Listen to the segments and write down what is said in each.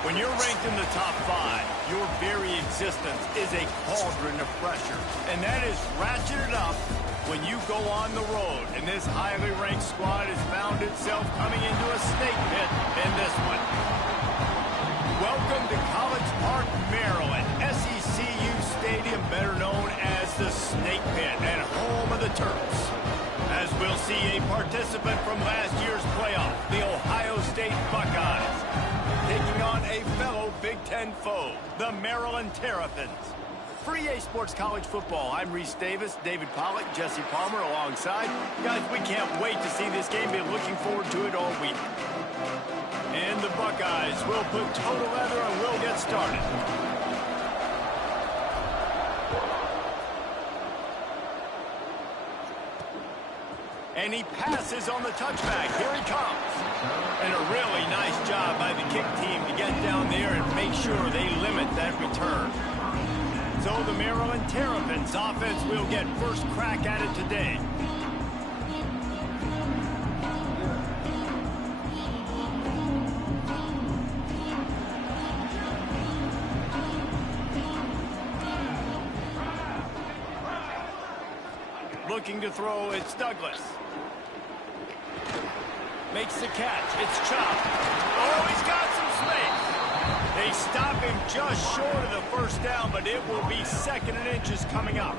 When you're ranked in the top 5, your very existence is a cauldron of pressure. And that is ratcheted up when you go on the road. And this highly ranked squad has found itself coming into a snake pit in this one. Welcome to College Park, Maryland, SECU Stadium, better known as the Snake Pit and home of the Terps. As we'll see a participant from last year's playoff, the Ohio State Buckeyes, taking on a fellow Big Ten foe, the Maryland Terrapins. For EA Sports College Football, I'm Reese Davis, David Pollack, Jesse Palmer alongside. Guys, we can't wait to see this game. Been looking forward to it all week. And the Buckeyes will put toe to leather and we'll get started. And he passes on the touchback. Here he comes. And a really nice job by the kick team to get down there and make sure they limit that return. So the Maryland Terrapins offense will get first crack at it today. Looking to throw, it's Douglas. Makes the catch. It's Chop. Oh, he's got some space. They stop him just short of the first down, but it will be 2nd and inches coming up.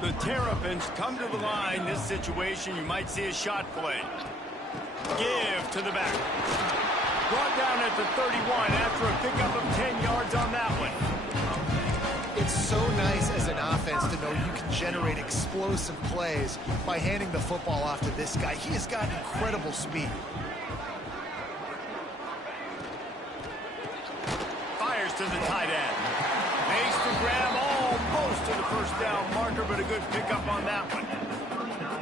The Terrapins come to the line. This situation, you might see a shot play. Give to the back. Brought down at the 31 after a pickup of 10 yards on that one. It's so nice as an offense to know you can generate explosive plays by handing the football off to this guy. He has got incredible speed. Fires to the tight end. Makes the grab almost to the first down marker, but a good pickup on that one.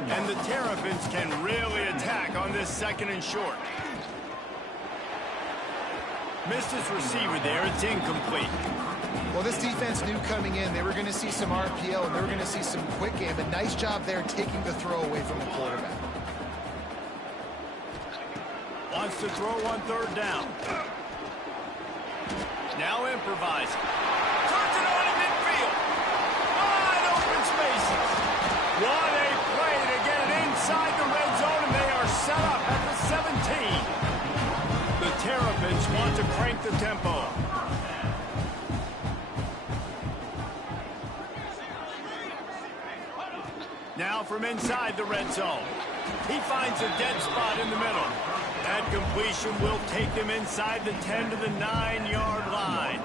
And the Terrapins can really attack on this 2nd and short. Missed his receiver there. It's incomplete. Well, this defense knew coming in they were going to see some RPO and they were going to see some quick game. A nice job there taking the throw away from the quarterback. Wants to throw on 3rd down. Now improvising. Turns it on in midfield. Wide open spaces. What a play to get it inside the red zone, and they are set up at the 17. The Terrapins want to crank the tempo. Now from inside the red zone. He finds a dead spot in the middle. That completion will take them inside the 10 to the 9-yard line.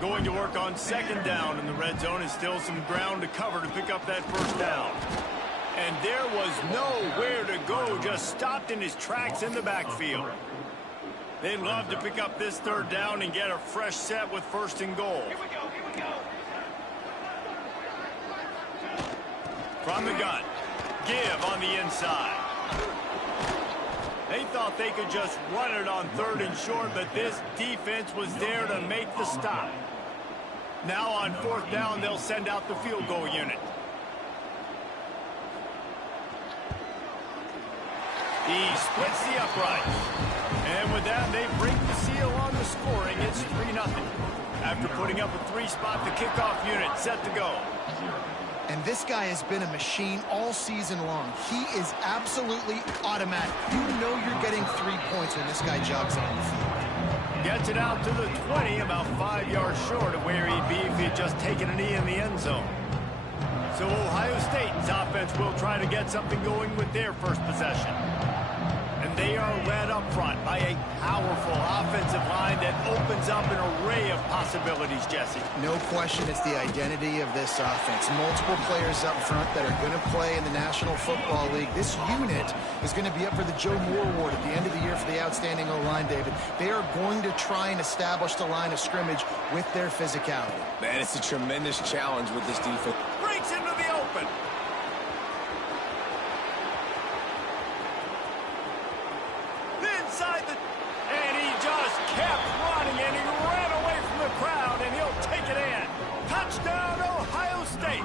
Going to work on 2nd down in the red zone, and still some ground to cover to pick up that first down. And there was nowhere to go, just stopped in his tracks in the backfield. They'd love to pick up this 3rd down and get a fresh set with 1st and goal. Here we go. From the gun. Give on the inside. They thought they could just run it on 3rd and short, but this defense was there to make the stop. Now on 4th down, they'll send out the field goal unit. He splits the uprights. And with that, they break the seal on the scoring. It's 3-0. After putting up a 3-spot, the kickoff unit set to go. And this guy has been a machine all season long. He is absolutely automatic. You know you're getting 3 points when this guy jogs on the field. Gets it out to the 20, about 5 yards short of where he'd be if he had just taken a knee in the end zone. So Ohio State's offense will try to get something going with their first possession. And they are led up front by a powerful offensive line that opens up an array of possibilities, Jesse. No question it's the identity of this offense. Multiple players up front that are going to play in the National Football League. This unit is going to be up for the Joe Moore Award at the end of the year for the outstanding O-line, David. They are going to try and establish the line of scrimmage with their physicality. Man, it's a tremendous challenge with this defense. Breaks into the open. And he just kept running, and he ran away from the crowd, and he'll take it in. Touchdown, Ohio State.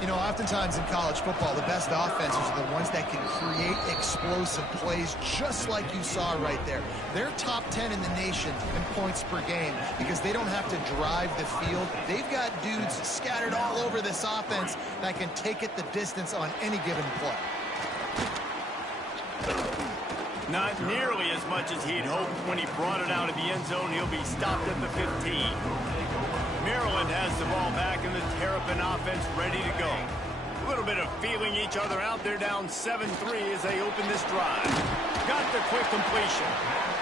You know, oftentimes in college football, the best offenses are the ones that can create explosive plays just like you saw right there. They're top 10 in the nation in points per game because they don't have to drive the field. They've got dudes scattered all over this offense that can take it the distance on any given play. Not nearly as much as he'd hoped when he brought it out of the end zone. He'll be stopped at the 15. Maryland has the ball back and the Terrapin offense ready to go. A little bit of feeling each other out. They're down 7-3 as they open this drive. Got the quick completion.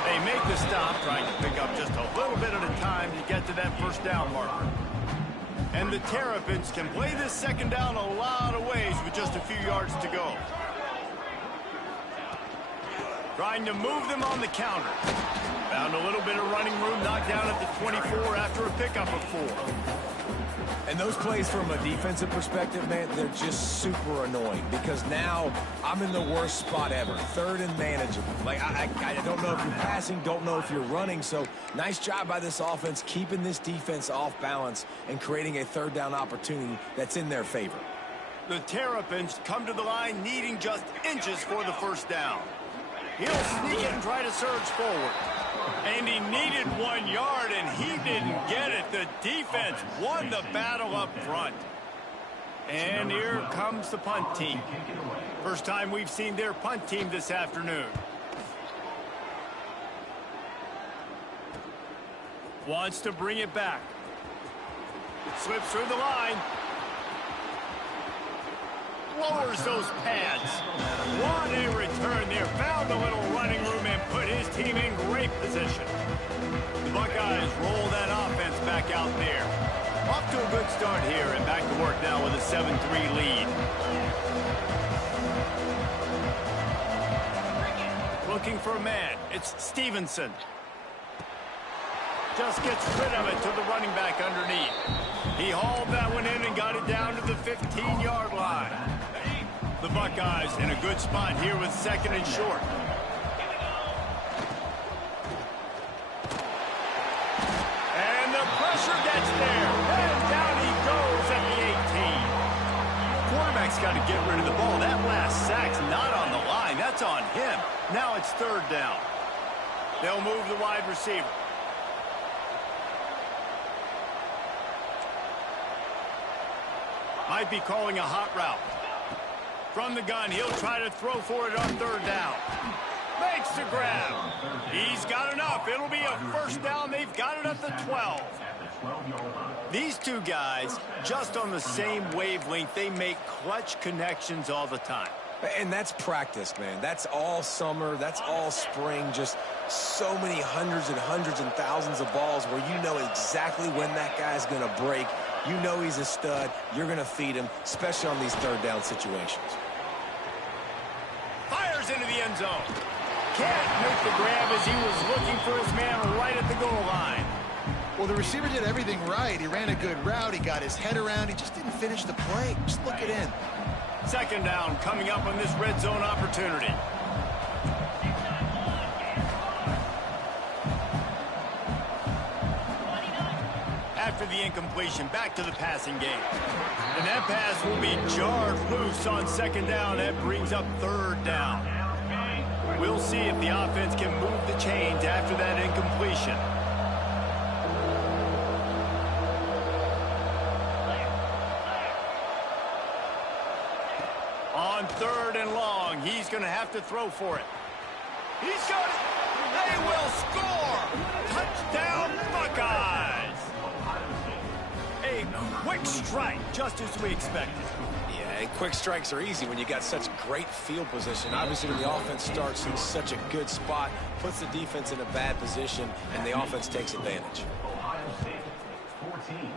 They make the stop, trying to pick up just a little bit at a time to get to that first down marker. And the Terrapins can play this second down a lot of ways with just a few yards to go. Trying to move them on the counter. Found a little bit of running room, knocked down at the 24 after a pickup of 4. And those plays from a defensive perspective, man, they're just super annoying because now I'm in the worst spot ever. Third and manageable. Like, I don't know if you're passing, don't know if you're running. So nice job by this offense keeping this defense off balance and creating a third down opportunity that's in their favor. The Terrapins come to the line needing just inches for the first down. He'll sneak it and try to surge forward. And he needed 1 yard, and he didn't get it. The defense won the battle up front. And here comes the punt team. First time we've seen their punt team this afternoon. Wants to bring it back. Slips through the line. Lowers those pads. What a return there. Found a little running room and put his team in great position. The Buckeyes roll that offense back out there. Off to a good start here and back to work now with a 7-3 lead. Looking for a man. It's Stevenson. Just gets rid of it to the running back underneath. He hauled that one in and got it down to the 15-yard line. The Buckeyes in a good spot here with second and short. And the pressure gets there. And down he goes at the 18. Quarterback's got to get rid of the ball. That last sack's not on the line. That's on him. Now it's third down. They'll move the wide receiver. Might be calling a hot route. From the gun, he'll try to throw for it on third down. Makes the grab. He's got enough. It'll be a first down. They've got it at the 12. These two guys, just on the same wavelength, they make clutch connections all the time. And that's practiced, man. That's all summer. That's all spring. Just so many hundreds and thousands of balls where you know exactly when that guy's going to break. You know he's a stud. You're going to feed him, especially on these third down situations. Fires into the end zone. Can't make the grab as he was looking for his man right at the goal line. Well, the receiver did everything right. He ran a good route. He got his head around. He just didn't finish the play. Just look it in. Second down coming up on this red zone opportunity. After the incompletion, back to the passing game. And that pass will be jarred loose on second down. That brings up third down. We'll see if the offense can move the chains after that incompletion. On third and long, he's going to have to throw for it. He's got it. They will score. Touchdown, Buckeyes. A quick strike, just as we expected. Yeah, and quick strikes are easy when you got such great field position. Obviously, when the offense starts in such a good spot, puts the defense in a bad position, and the offense takes advantage. Ohio State 14,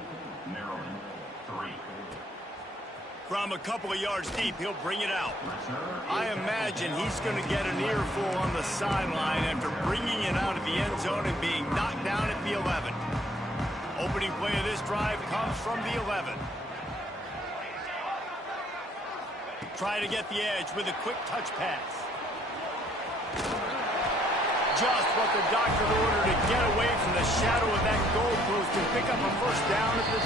Maryland 3. From a couple of yards deep, he'll bring it out. I imagine he's going to get an earful on the sideline after bringing it out of the end zone and being knocked down at the 11. Opening play of this drive comes from the 11. Try to get the edge with a quick touch pass. Just what the doctor ordered to get away from the shadow of that goal post and pick up a first down at the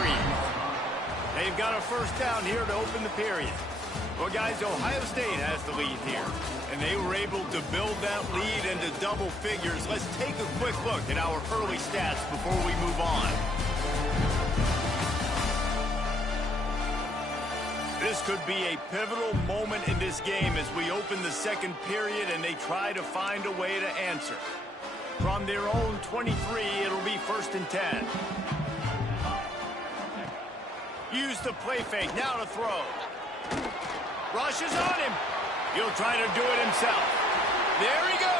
23. They've got a first down here to open the period. Well, guys, Ohio State has the lead here, and they were able to build that lead into double figures. Let's take a quick look at our early stats before we move on. This could be a pivotal moment in this game as we open the second period and they try to find a way to answer. From their own 23, it'll be 1st and 10. Use the play fake, now to throw. Rushes on him. He'll try to do it himself. There he goes.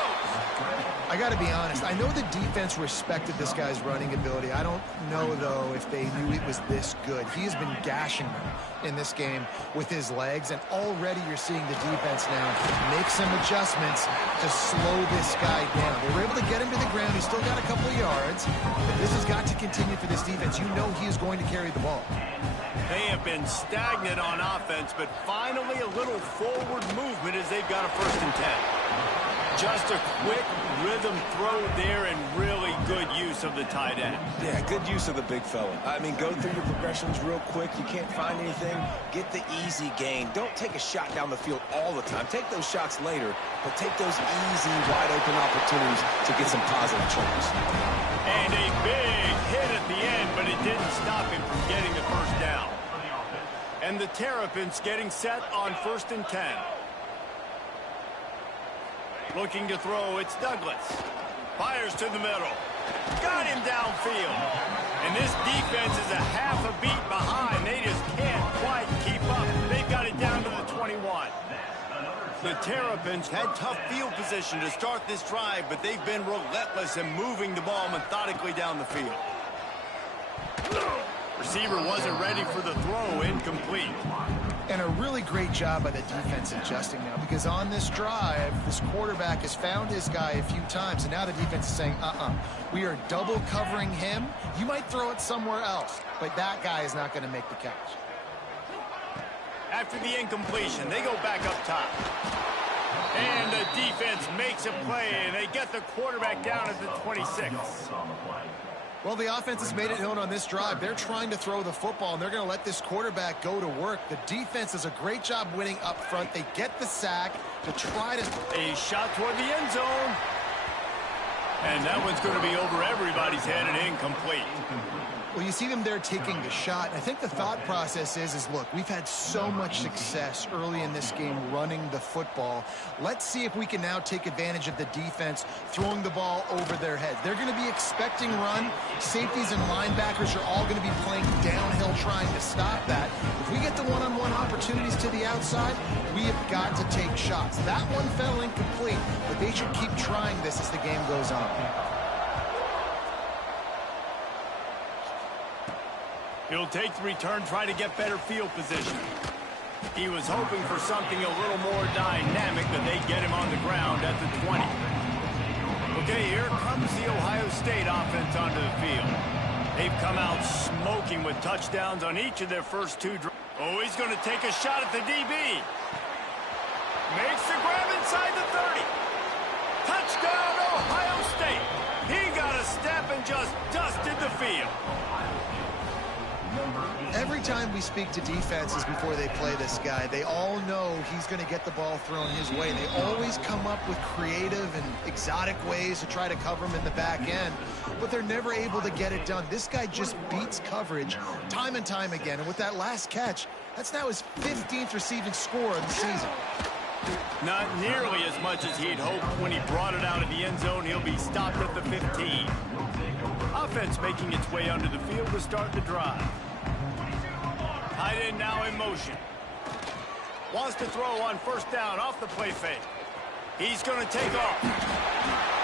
I got to be honest. I know the defense respected this guy's running ability. I don't know, though, if they knew it was this good. He has been gashing them in this game with his legs, and already you're seeing the defense now make some adjustments to slow this guy down. They were able to get him to the ground. He's still got a couple of yards, but this has got to continue for this defense. You know he is going to carry the ball. They have been stagnant on offense, but finally a little forward movement as they've got a 1st and 10. Just a quick rhythm throw there and really good use of the tight end. Yeah, good use of the big fella. I mean, go through your progressions real quick. You can't find anything. Get the easy gain. Don't take a shot down the field all the time. Take those shots later, but take those easy, wide-open opportunities to get some positive turns. And a big hit at the end, but it didn't stop him from getting the first down. And the Terrapins getting set on 1st and 10. Looking to throw, it's Douglas. Fires to the middle. Got him downfield. And this defense is a half a beat behind. They just can't quite keep up. They've got it down to the 21. The Terrapins had tough field position to start this drive, but they've been relentless in moving the ball methodically down the field. Receiver wasn't ready for the throw, incomplete. And a really great job by the defense adjusting now, because on this drive, this quarterback has found his guy a few times, and now the defense is saying, we are double covering him. You might throw it somewhere else, but that guy is not going to make the catch. After the incompletion, they go back up top. And the defense makes a play, and they get the quarterback down at the 26. Well, the offense has made it known on this drive. They're trying to throw the football, and they're going to let this quarterback go to work. The defense does a great job winning up front. They get the sack to try to... A shot toward the end zone. And that one's going to be over everybody's head and incomplete. Well, you see them there taking the shot. I think the thought process is look, we've had so much success early in this game running the football. Let's see if we can now take advantage of the defense throwing the ball over their heads. They're going to be expecting run. Safeties and linebackers are all going to be playing downhill trying to stop that. If we get the one-on-one opportunities to the outside, we have got to take shots. That one fell incomplete, but they should keep trying this as the game goes on. He'll take the return, try to get better field position. He was hoping for something a little more dynamic, but they get him on the ground at the 20. Okay, here comes the Ohio State offense onto the field. They've come out smoking with touchdowns on each of their first two drives. Oh, he's going to take a shot at the DB. Makes the grab inside the 30. Touchdown, Ohio State. He got a step and just dusted the field. Every time we speak to defenses before they play this guy, they all know he's going to get the ball thrown his way. They always come up with creative and exotic ways to try to cover him in the back end, but they're never able to get it done. This guy just beats coverage time and time again, and with that last catch, that's now his 15th receiving score of the season. Not nearly as much as he'd hoped when he brought it out of the end zone. He'll be stopped at the 15. Offense making its way under the field to start the drive. Tight end now in motion. Wants to throw on first down off the play fake. He's going to take off.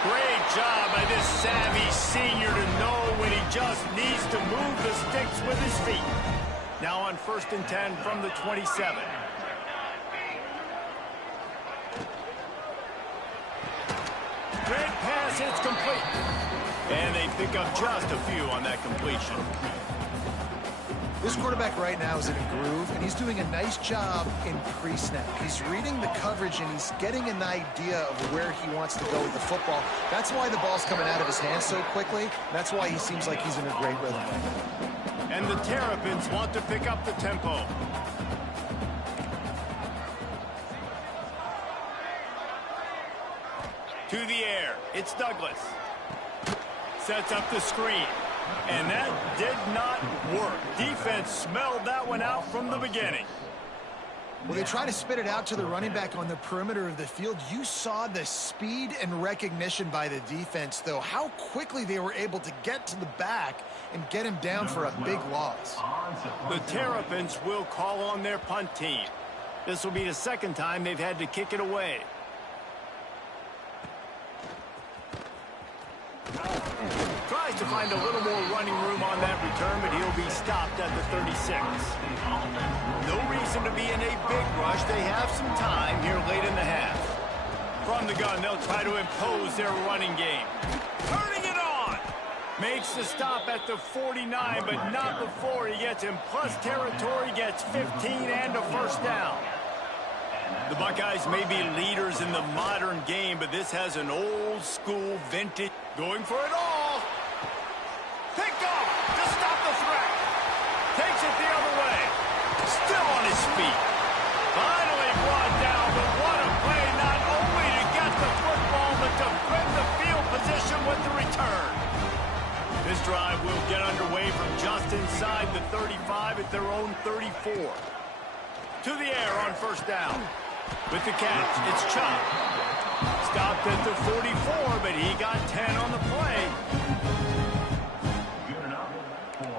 Great job by this savvy senior to know when he just needs to move the sticks with his feet. Now on 1st and 10 from the 27. Great pass, it's complete. And they pick up just a few on that completion. This quarterback right now is in a groove, and he's doing a nice job in pre-snap. He's reading the coverage, and he's getting an idea of where he wants to go with the football. That's why the ball's coming out of his hands so quickly. That's why he seems like he's in a great rhythm. And the Terrapins want to pick up the tempo. To the air, it's Douglas. Sets up the screen. And that did not work. Defense smelled that one out from the beginning. Well, they try to spit it out to the running back on the perimeter of the field. You saw the speed and recognition by the defense, though. How quickly they were able to get to the back and get him down for a big loss. The Terrapins will call on their punt team. This will be the second time they've had to kick it away. Tries to find a little more running room on that return, but he'll be stopped at the 36. No reason to be in a big rush. They have some time here late in the half. From the gun, they'll try to impose their running game. Turning it on! Makes the stop at the 49, but not before he gets in plus territory, gets 15 and a first down. The Buckeyes may be leaders in the modern game, but this has an old school vintage. Going for it all. Picked off to stop the threat. Takes it the other way. Still on his feet. Finally brought down, but what a play, not only to get the football, but to defend the field position with the return. This drive will get underway from just inside the 35 at their own 34. To the air on first down. With the catch, it's Chubb. Stopped at the 44, but he got 10 on the play. Good enough for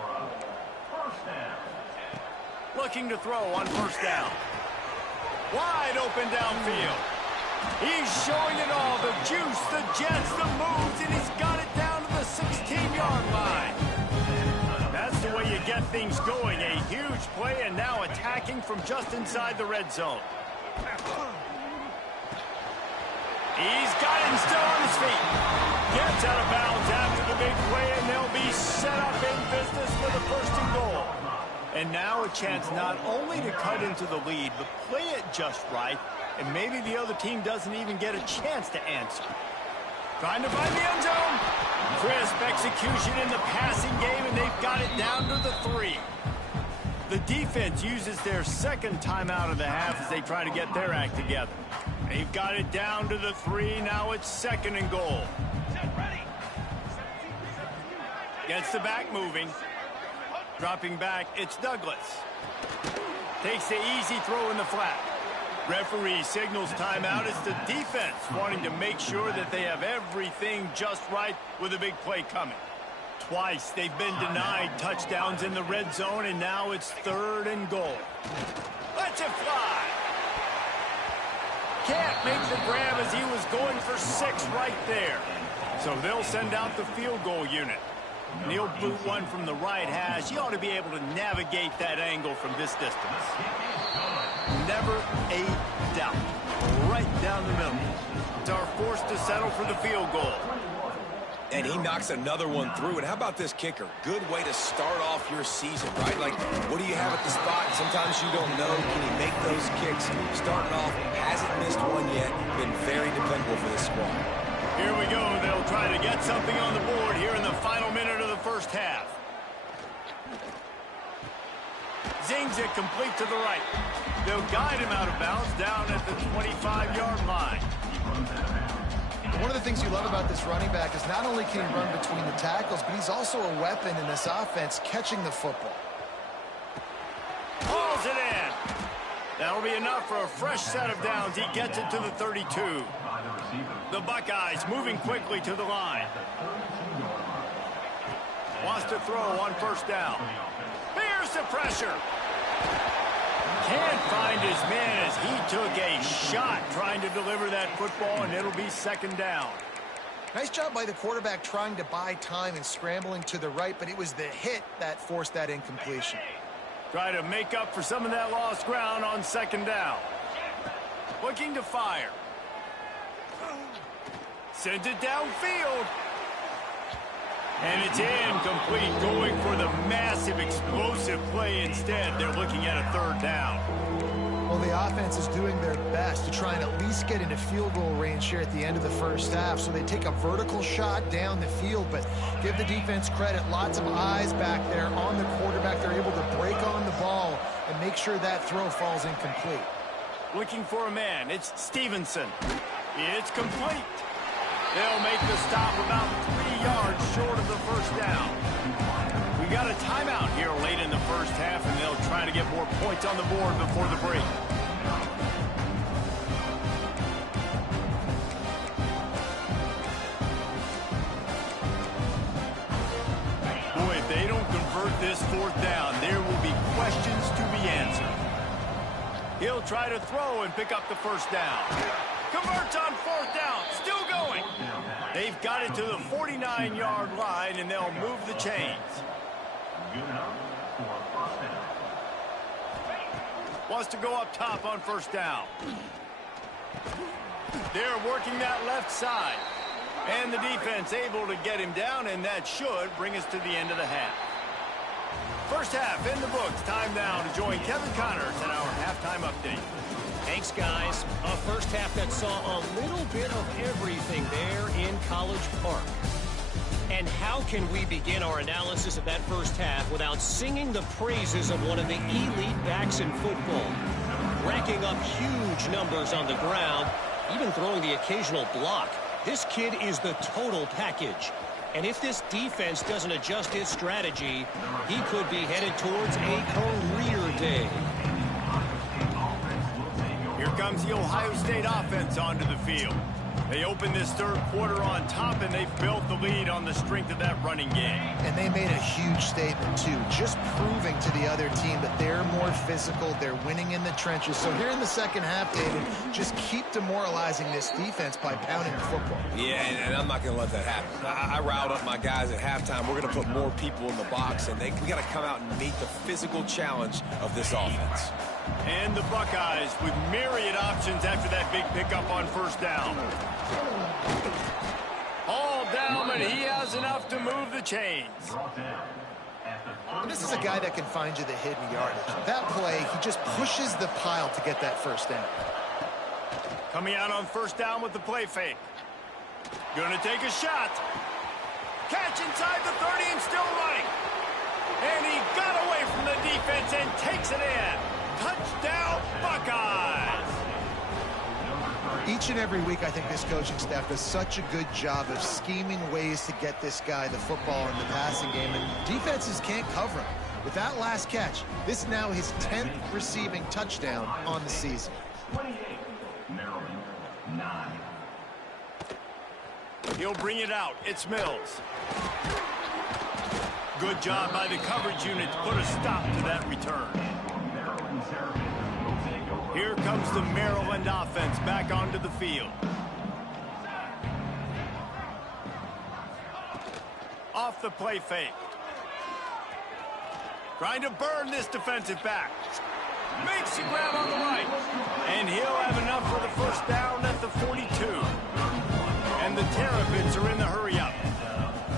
first down. Looking to throw on first down. Wide open downfield. He's showing it all. The juice, the jets, the moves, and he's got it down to the 16-yard line. That's the way you get things going. A huge play, and now attacking from just inside the red zone. He's got him still on his feet. Gets out of bounds after the big play, and they'll be set up in business for the first and goal. And now a chance not only to cut into the lead, but play it just right, and maybe the other team doesn't even get a chance to answer. Trying to find the end zone. Crisp execution in the passing game, and they've got it down to the 3. The defense uses their second timeout of the half as they try to get their act together. They've got it down to the 3. Now it's second and goal. Gets the back moving. Dropping back, it's Douglas. Takes the easy throw in the flat. Referee signals timeout. It's the defense wanting to make sure that they have everything just right with a big play coming. Twice they've been denied touchdowns in the red zone, and now it's third and goal. Let's it fly. Can't make the grab as he was going for 6 right there. So they'll send out the field goal unit. And he'll boot one from the right hash. He ought to be able to navigate that angle from this distance. Never a doubt. Right down the middle. Are forced to settle for the field goal. And he knocks another one through. And how about this kicker? Good way to start off your season, right? Like, what do you have at the spot? Sometimes you don't know. Can he make those kicks? Starting off, hasn't missed one yet. Been very dependable for this squad. Here we go. They'll try to get something on the board here in the final minute of the first half. Zings it complete to the right. They'll guide him out of bounds down at the 25-yard line. One of the things you love about this running back is not only can he run between the tackles, but he's also a weapon in this offense catching the football. Hauls it in. That'll be enough for a fresh set of downs. He gets it to the 32. The Buckeyes moving quickly to the line. Wants to throw on first down. Here's the pressure. Can't find his man as he took a shot trying to deliver that football, and it'll be second down. Nice job by the quarterback trying to buy time and scrambling to the right, but it was the hit that forced that incompletion. Try to make up for some of that lost ground on second down. Looking to fire. Sends it downfield. And it's incomplete, going for the massive explosive play instead. They're looking at a third down. Well, Well, the offense is doing their best to try and at least get into field goal range here at the end of the first half. So they take a vertical shot down the field, but give the defense credit. Lots of eyes back there on the quarterback. They're able to break on the ball and make sure that throw falls incomplete. Looking for a man. It's Stevenson. It's complete. They'll make the stop about 3 yards short of the first down. We got a timeout here late in the first half, and they'll try to get more points on the board before the break. Boy, if they don't convert this fourth down, there will be questions to be answered. He'll try to throw and pick up the first down. Converts on fourth down. Still going. They've got it to the 49-yard line, and they'll move the chains. Wants to go up top on first down. They're working that left side. And the defense able to get him down, and that should bring us to the end of the half. First half in the books. Time now to join Kevin Connors in our halftime update. Thanks, guys. A first half that saw a little bit of everything there in College Park. And how can we begin our analysis of that first half without singing the praises of one of the elite backs in football? Racking up huge numbers on the ground, even throwing the occasional block. This kid is the total package. And if this defense doesn't adjust its strategy, he could be headed towards a career day. Here comes the Ohio State offense onto the field. They open this third quarter on top, and they've built the lead on the strength of that running game. And they made a huge statement, too, just proving to the other team that they're more physical, they're winning in the trenches. So here in the second half, David, just keep demoralizing this defense by pounding the football. Yeah, and I'm not going to let that happen. I riled up my guys at halftime. We're going to put more people in the box, and we got to come out and meet the physical challenge of this offense. And the Buckeyes with myriad options after that big pickup on first down. All down, but he has enough to move the chains. And this is a guy that can find you the hidden yardage. That play, he just pushes the pile to get that first down. Coming out on first down with the play fake. Gonna take a shot. Catch inside the 30 and still running. And he got away from the defense and takes it in. Touchdown, Buckeyes! Each and every week, I think this coaching staff does such a good job of scheming ways to get this guy the football in the passing game, and defenses can't cover him. With that last catch, this is now his 10th receiving touchdown on the season. 28, Maryland, 9. He'll bring it out. It's Mills. Good job by the coverage unit to put a stop to that return. Here comes the Maryland offense back onto the field. Off the play fake. Trying to burn this defensive back. Makes a grab on the right. And he'll have enough for the first down at the 42. And the Terrapins are in the hurry-up.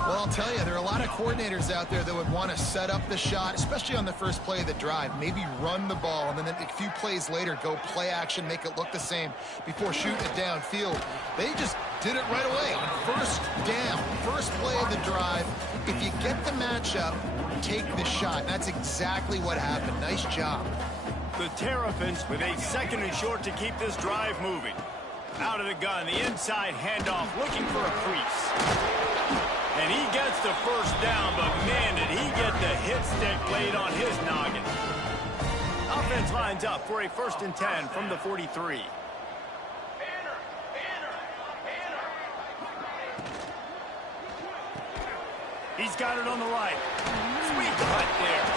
Well, I'll tell you, there are a lot of coordinators out there that would want to set up the shot, especially on the first play of the drive, maybe run the ball, and then a few plays later go play action, make it look the same before shooting it downfield. They just did it right away on first down, first play of the drive. If you get the matchup, take the shot. That's exactly what happened. Nice job. The Terrapins with a second and short to keep this drive moving. Out of the gun, the inside handoff, looking for a crease. And he gets the first down, but man, did he get the hit stick laid on his noggin. Offense lines up for a 1st and 10 from the 43. He's got it on the right. Sweet cut there.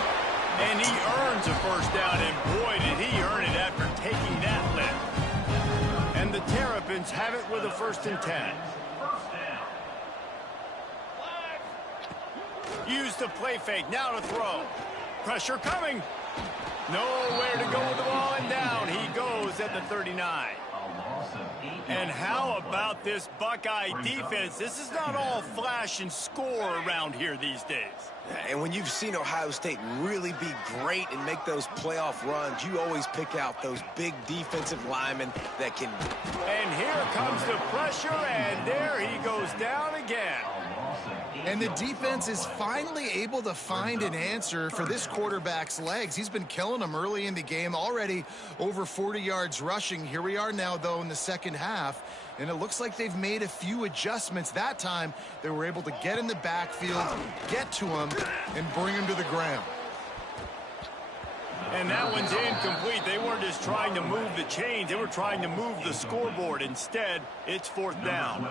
And he earns a first down, and boy, did he earn it after taking that lift. And the Terrapins have it with a 1st and 10. Use the play fake, now to throw. Pressure coming. Nowhere to go with the ball, and down he goes at the 39. A loss of And how about this Buckeye defense? This is not all flash and score around here these days. And when you've seen Ohio State really be great and make those playoff runs, you always pick out those big defensive linemen that can... And here comes the pressure, and there he goes down again. And the defense is finally able to find an answer for this quarterback's legs. He's been killing them early in the game, already over 40 yards rushing. Here we are now, though, in the second half, and it looks like they've made a few adjustments. That time, they were able to get in the backfield, get to him, and bring him to the ground. And that one's incomplete. They weren't just trying to move the chains. They were trying to move the scoreboard. Instead, it's fourth down.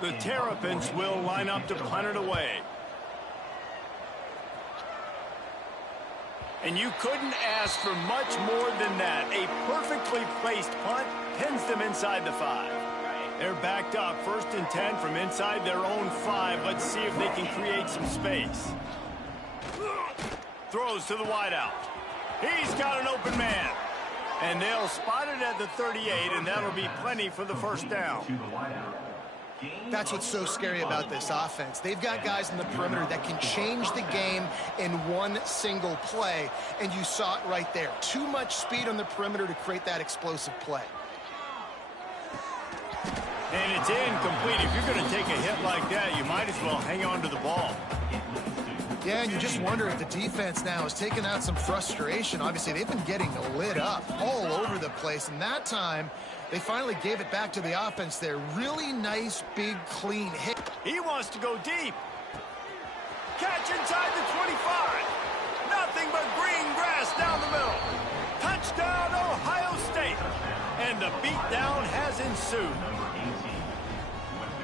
The Terrapins will line up to punt it away. And you couldn't ask for much more than that. A perfectly placed punt pins them inside the 5. They're backed up, 1st and 10 from inside their own 5. Let's see if they can create some space. Throws to the wideout. He's got an open man. And they'll spot it at the 38, and that'll be plenty for the first down. That's what's so scary about this offense. They've got guys in the perimeter that can change the game in one single play, and you saw it right there. Too much speed on the perimeter to create that explosive play. And it's incomplete. If you're going to take a hit like that, you might as well hang on to the ball. Yeah, and you just wonder if the defense now has taken out some frustration. Obviously, they've been getting lit up all over the place, and that time they finally gave it back to the offense there. Really nice, big, clean hit. He wants to go deep. Catch inside the 25. Nothing but green grass down the middle. Touchdown, Ohio State. And the beatdown has ensued.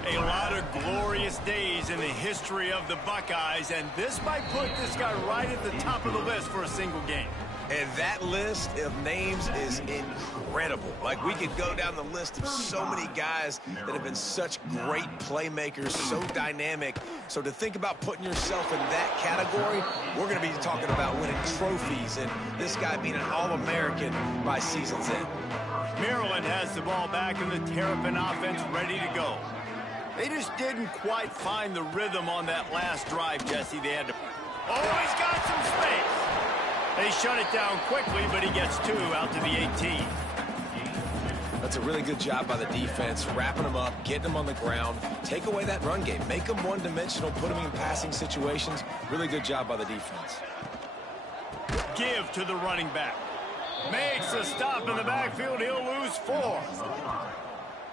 A lot of glorious days in the history of the Buckeyes, and this might put this guy right at the top of the list for a single game. And that list of names is incredible. Like, we could go down the list of so many guys that have been such great playmakers, so dynamic. So to think about putting yourself in that category, we're going to be talking about winning trophies and this guy being an All-American by season's end. Maryland has the ball back and the Terrapin offense ready to go. They just didn't quite find the rhythm on that last drive, Jesse. They had to... Oh, he's got some space. They shut it down quickly, but he gets 2 out to the 18. That's a really good job by the defense, wrapping them up, getting them on the ground, take away that run game, make them one-dimensional, put them in passing situations. Really good job by the defense. Give to the running back. Makes a stop in the backfield. He'll lose 4.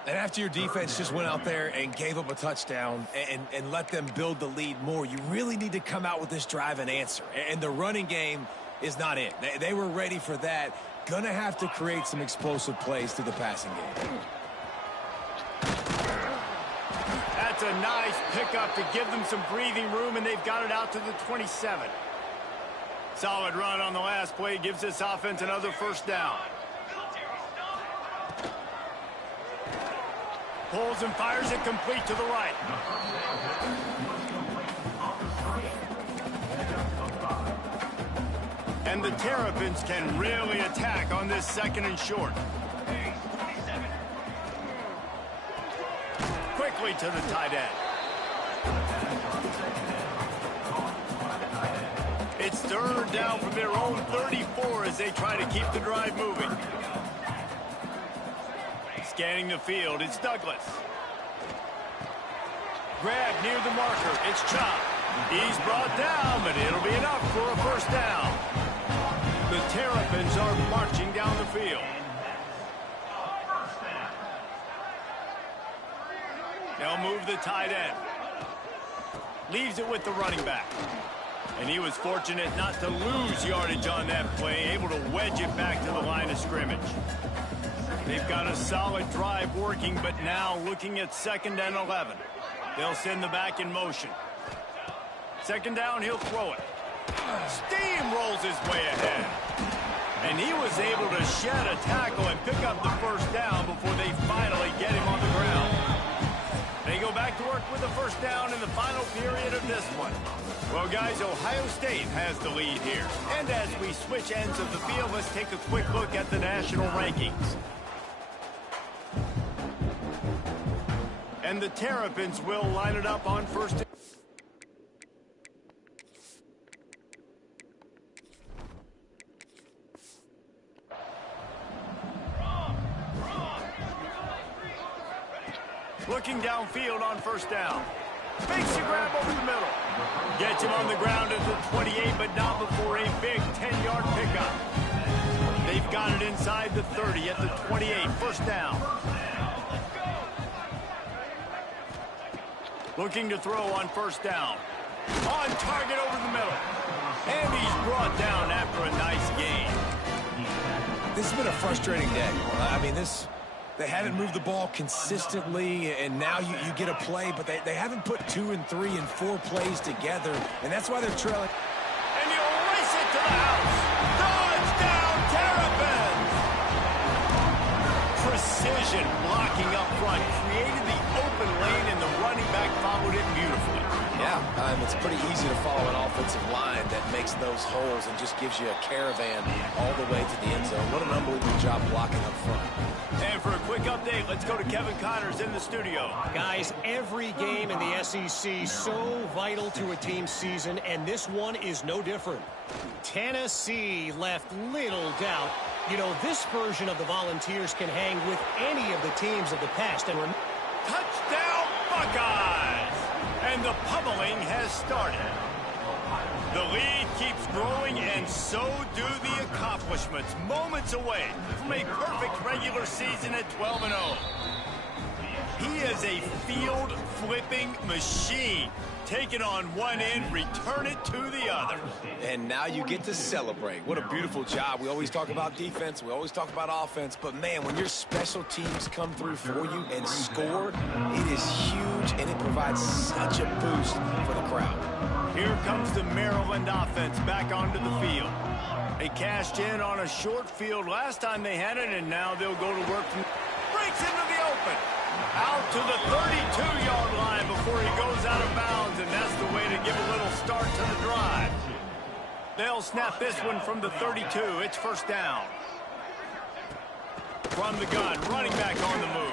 And after your defense just went out there and gave up a touchdown and let them build the lead more, you really need to come out with this drive and answer. And the running game is not it. They were ready for that. Gonna have to create some explosive plays through the passing game. That's a nice pickup to give them some breathing room, and they've got it out to the 27. Solid run on the last play gives this offense another first down. Pulls and fires it complete to the right. And the Terrapins can really attack on this 2nd and short. Quickly to the tight end. It's 3rd down from their own 34 as they try to keep the drive moving. Scanning the field, it's Douglas. Grab near the marker, it's Chop. He's brought down, but it'll be enough for a first down. The Terrapins are marching down the field. They'll move the tight end. Leaves it with the running back. And he was fortunate not to lose yardage on that play, able to wedge it back to the line of scrimmage. They've got a solid drive working, but now looking at 2nd and 11. They'll send the back in motion. 2nd down, he'll throw it. Steamrolls his way ahead. And he was able to shed a tackle and pick up the first down before they finally get him on the ground. They go back to work with the first down in the final period of this one. Well, guys, Ohio State has the lead here. And as we switch ends of the field, let's take a quick look at the national rankings. And the Terrapins will line it up on first. Looking downfield on first down. Makes a grab over the middle. Gets him on the ground at the 28, but not before a big 10-yard pickup. They've got it inside the 30 at the 28. First down. Looking to throw on first down. On target over the middle. And he's brought down after a nice gain. This has been a frustrating day. I mean, they haven't moved the ball consistently, and now you get a play, but they haven't put 2 and 3 and 4 plays together, and that's why they're trailing. And he'll race it to the house. Touchdown, Terrapins! Precision blocking up front created the open lane, and the running back followed it beautifully. Yeah, it's pretty easy to follow an offensive line that makes those holes and just gives you a caravan all the way to the end zone. What an unbelievable job blocking up front. And for a quick update, let's go to Kevin Connors in the studio. Guys, every game in the SEC so vital to a team's season, and this one is no different. Tennessee left little doubt. You know, this version of the Volunteers can hang with any of the teams of the past. And touchdown, Buckeyes! And the pummeling has started. The lead keeps growing, and so do the accomplishments. Moments away from a perfect regular season at 12-0. He is a field-flipping machine. Take it on one end, return it to the other. And now you get to celebrate. What a beautiful job. We always talk about defense. We always talk about offense. But, man, when your special teams come through for you and score, it is huge, and it provides such a boost for the crowd. Here comes the Maryland offense back onto the field. They cashed in on a short field last time they had it, and now they'll go to work. Breaks into the open. Out to the 32-yard line before he goes out of bounds, and that's the way to give a little start to the drive. They'll snap this one from the 32. It's first down. From the gun, running back on the move.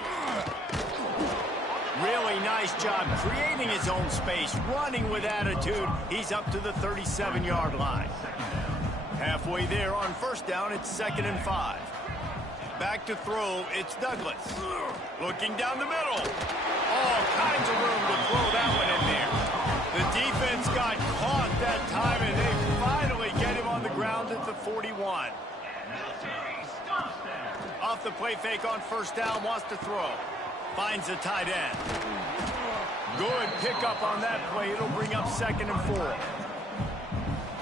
Really nice job creating his own space, running with attitude. He's up to the 37-yard line. Halfway there on first down, it's 2nd and 5. Back to throw, it's Douglas. Looking down the middle. All kinds of room to throw that one in there. The defense got caught that time, and they finally get him on the ground at the 41. Off the play fake on first down, wants to throw. Finds the tight end. Good pickup on that play. It'll bring up 2nd and 4.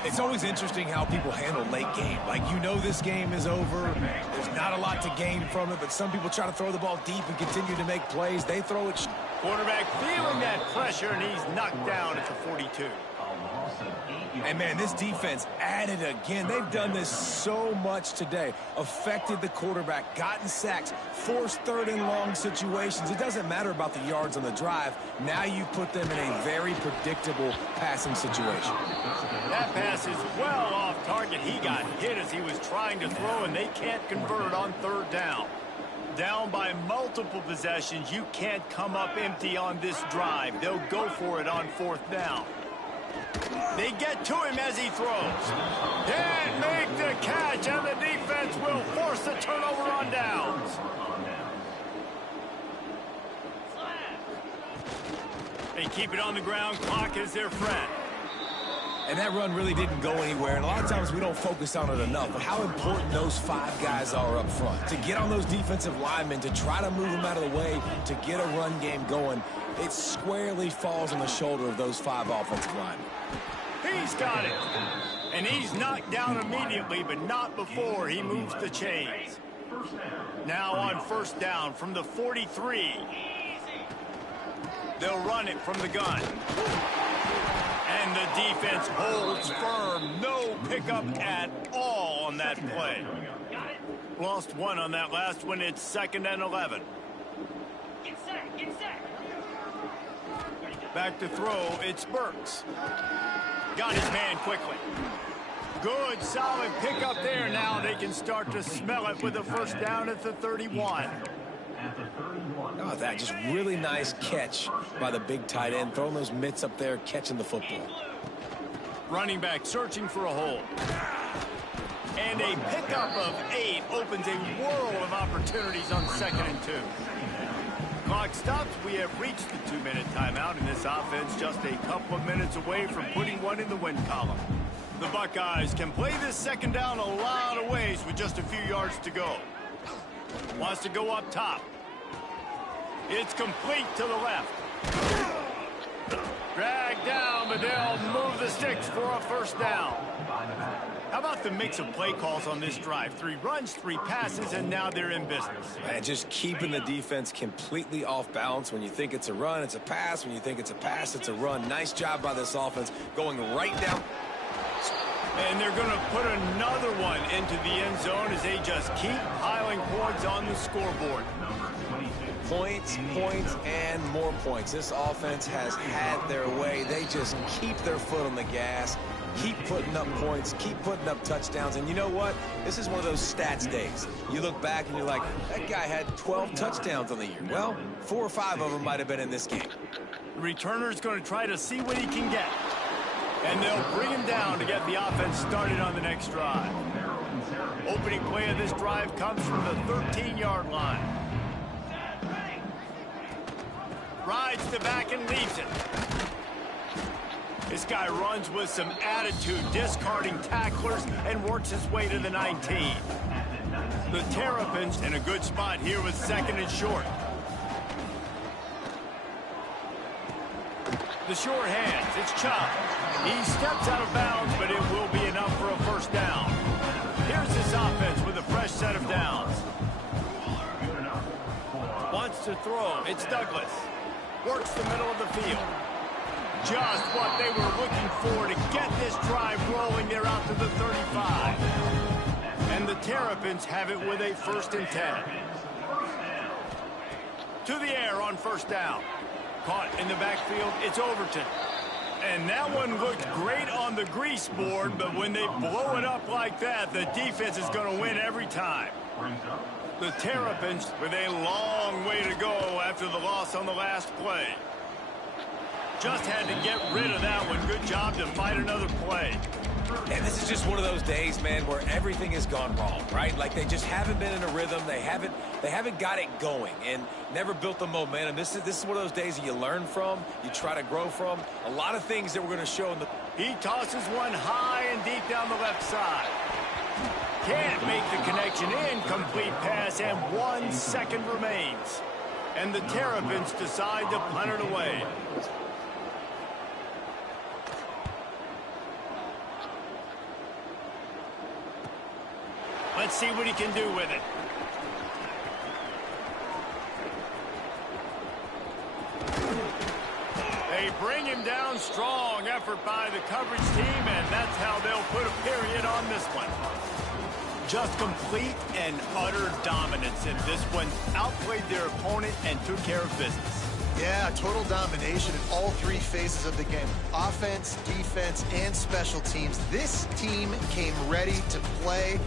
It's always interesting how people handle late game. Like, you know this game is over. There's not a lot to gain from it, but some people try to throw the ball deep and continue to make plays. They throw it. Quarterback feeling that pressure, and he's knocked down at the 42. And, man, this defense added again. They've done this so much today. Affected the quarterback, gotten sacks, forced 3rd and long situations. It doesn't matter about the yards on the drive. Now you put them in a very predictable passing situation. That pass is well off target. He got hit as he was trying to throw, and they can't convert on 3rd down. Down by multiple possessions, you can't come up empty on this drive. They'll go for it on 4th down. They get to him as he throws. Can't make the catch, and the defense will force the turnover on downs. They keep it on the ground. Clock is their friend. And that run really didn't go anywhere, and a lot of times we don't focus on it enough, but how important those 5 guys are up front. To get on those defensive linemen, to try to move them out of the way, to get a run game going, it squarely falls on the shoulder of those 5 offensive linemen. He's got it. And he's knocked down immediately, but not before he moves the chains. Now on first down from the 43. They'll run it from the gun. And the defense holds firm. No pickup at all on that play. Lost 1 on that last one. It's 2nd and 11. Get set, get set. Back to throw, it's Burks. Got his man quickly. Good, solid pickup there. Now they can start to smell it with a first down at the 31. at the 31. How about that? Just really nice catch by the big tight end, throwing those mitts up there, catching the football. Running back searching for a hole. And a pickup of 8 opens a world of opportunities on 2nd and 2. Clock stops. We have reached the 2-minute timeout, and this offense just a couple of minutes away from putting one in the win column. The Buckeyes can play this second down a lot of ways with just a few yards to go. Wants to go up top. It's complete to the left. Drag down, but they'll move the sticks for a first down. How about the mix of play calls on this drive? 3 runs, 3 passes, and now they're in business. And just keeping the defense completely off balance. When you think it's a run, it's a pass. When you think it's a pass, it's a run. Nice job by this offense going right down. And they're going to put another one into the end zone as they just keep piling points on the scoreboard. Points, points, and more points. This offense has had their way. They just keep their foot on the gas, keep putting up points, keep putting up touchdowns. And you know what? This is one of those stats days. You look back and you're like, that guy had 12 touchdowns on the year. Well, 4 or 5 of them might have been in this game. The returner's going to try to see what he can get. And they'll bring him down to get the offense started on the next drive. Opening play of this drive comes from the 13-yard line. Rides the back and leaves it. This guy runs with some attitude, discarding tacklers, and works his way to the 19. The Terrapins in a good spot here with 2nd and short. The short hands, it's Chubb. He steps out of bounds, but it will be enough for a first down. Here's this offense with a fresh set of downs. Wants to throw, it's Douglas. Works the middle of the field. Just what they were looking for to get this drive rolling. They're out to the 35. And the Terrapins have it with a 1st and 10. To the air on first down. Caught in the backfield, it's Overton. And that one looked great on the grease board, but when they blow it up like that, the defense is going to win every time. The Terrapins with a long way to go after the loss on the last play. Just had to get rid of that one. Good job to fight another play. And this is just one of those days, man, where everything has gone wrong, right? Like they just haven't been in a rhythm. They haven't got it going and never built the momentum. This is one of those days that you learn from, you try to grow from. A lot of things that we're going to show in the... He tosses one high and deep down the left side. Can't make the connection. Incomplete pass, and 1 second remains. And the Terrapins decide to punt it away. Let's see what he can do with it. They bring him down. Strong effort by the coverage team, and that's how they'll put a period on this one. Just complete and utter dominance in this one. Outplayed their opponent and took care of business. Yeah, total domination in all 3 phases of the game. Offense, defense, and special teams. This team came ready to play.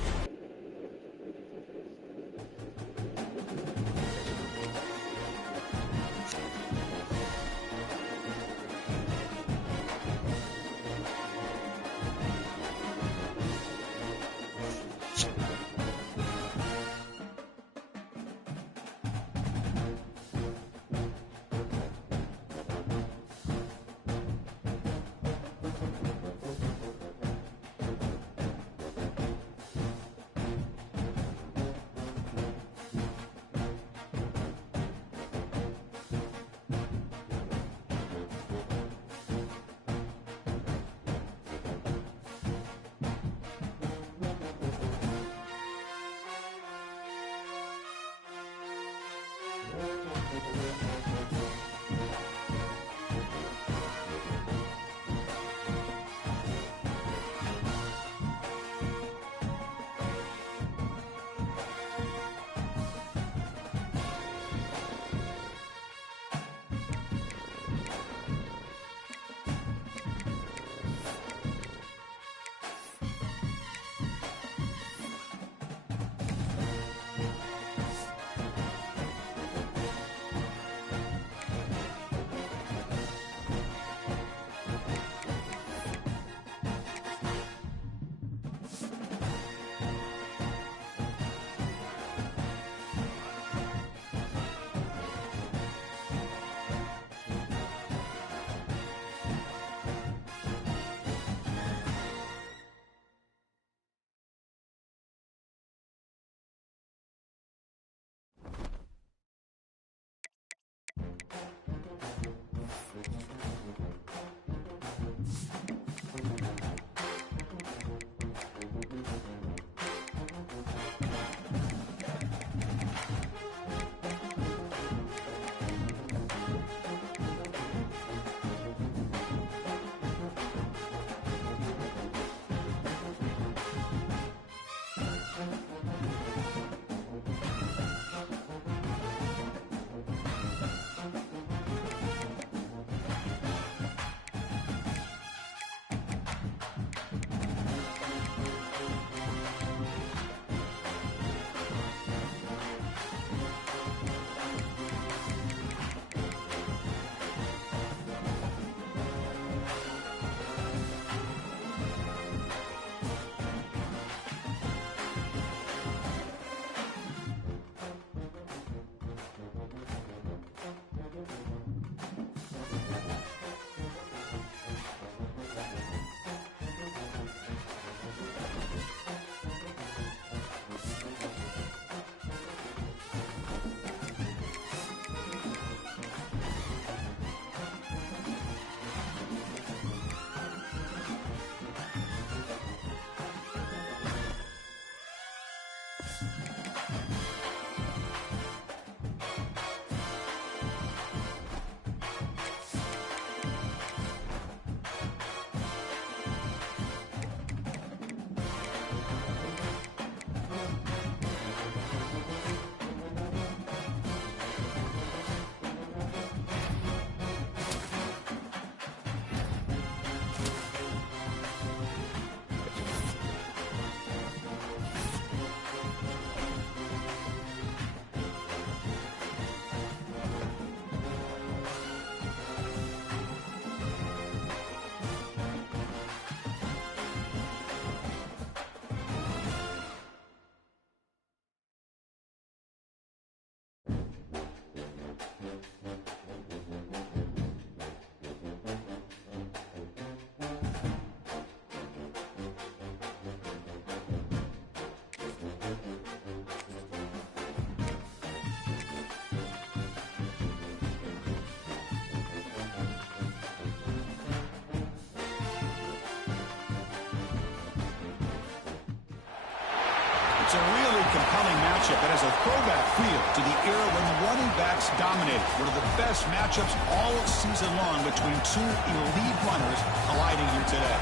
compelling matchup that has a throwback feel to the era when running backs dominated. One of the best matchups all season long between two elite runners colliding here today.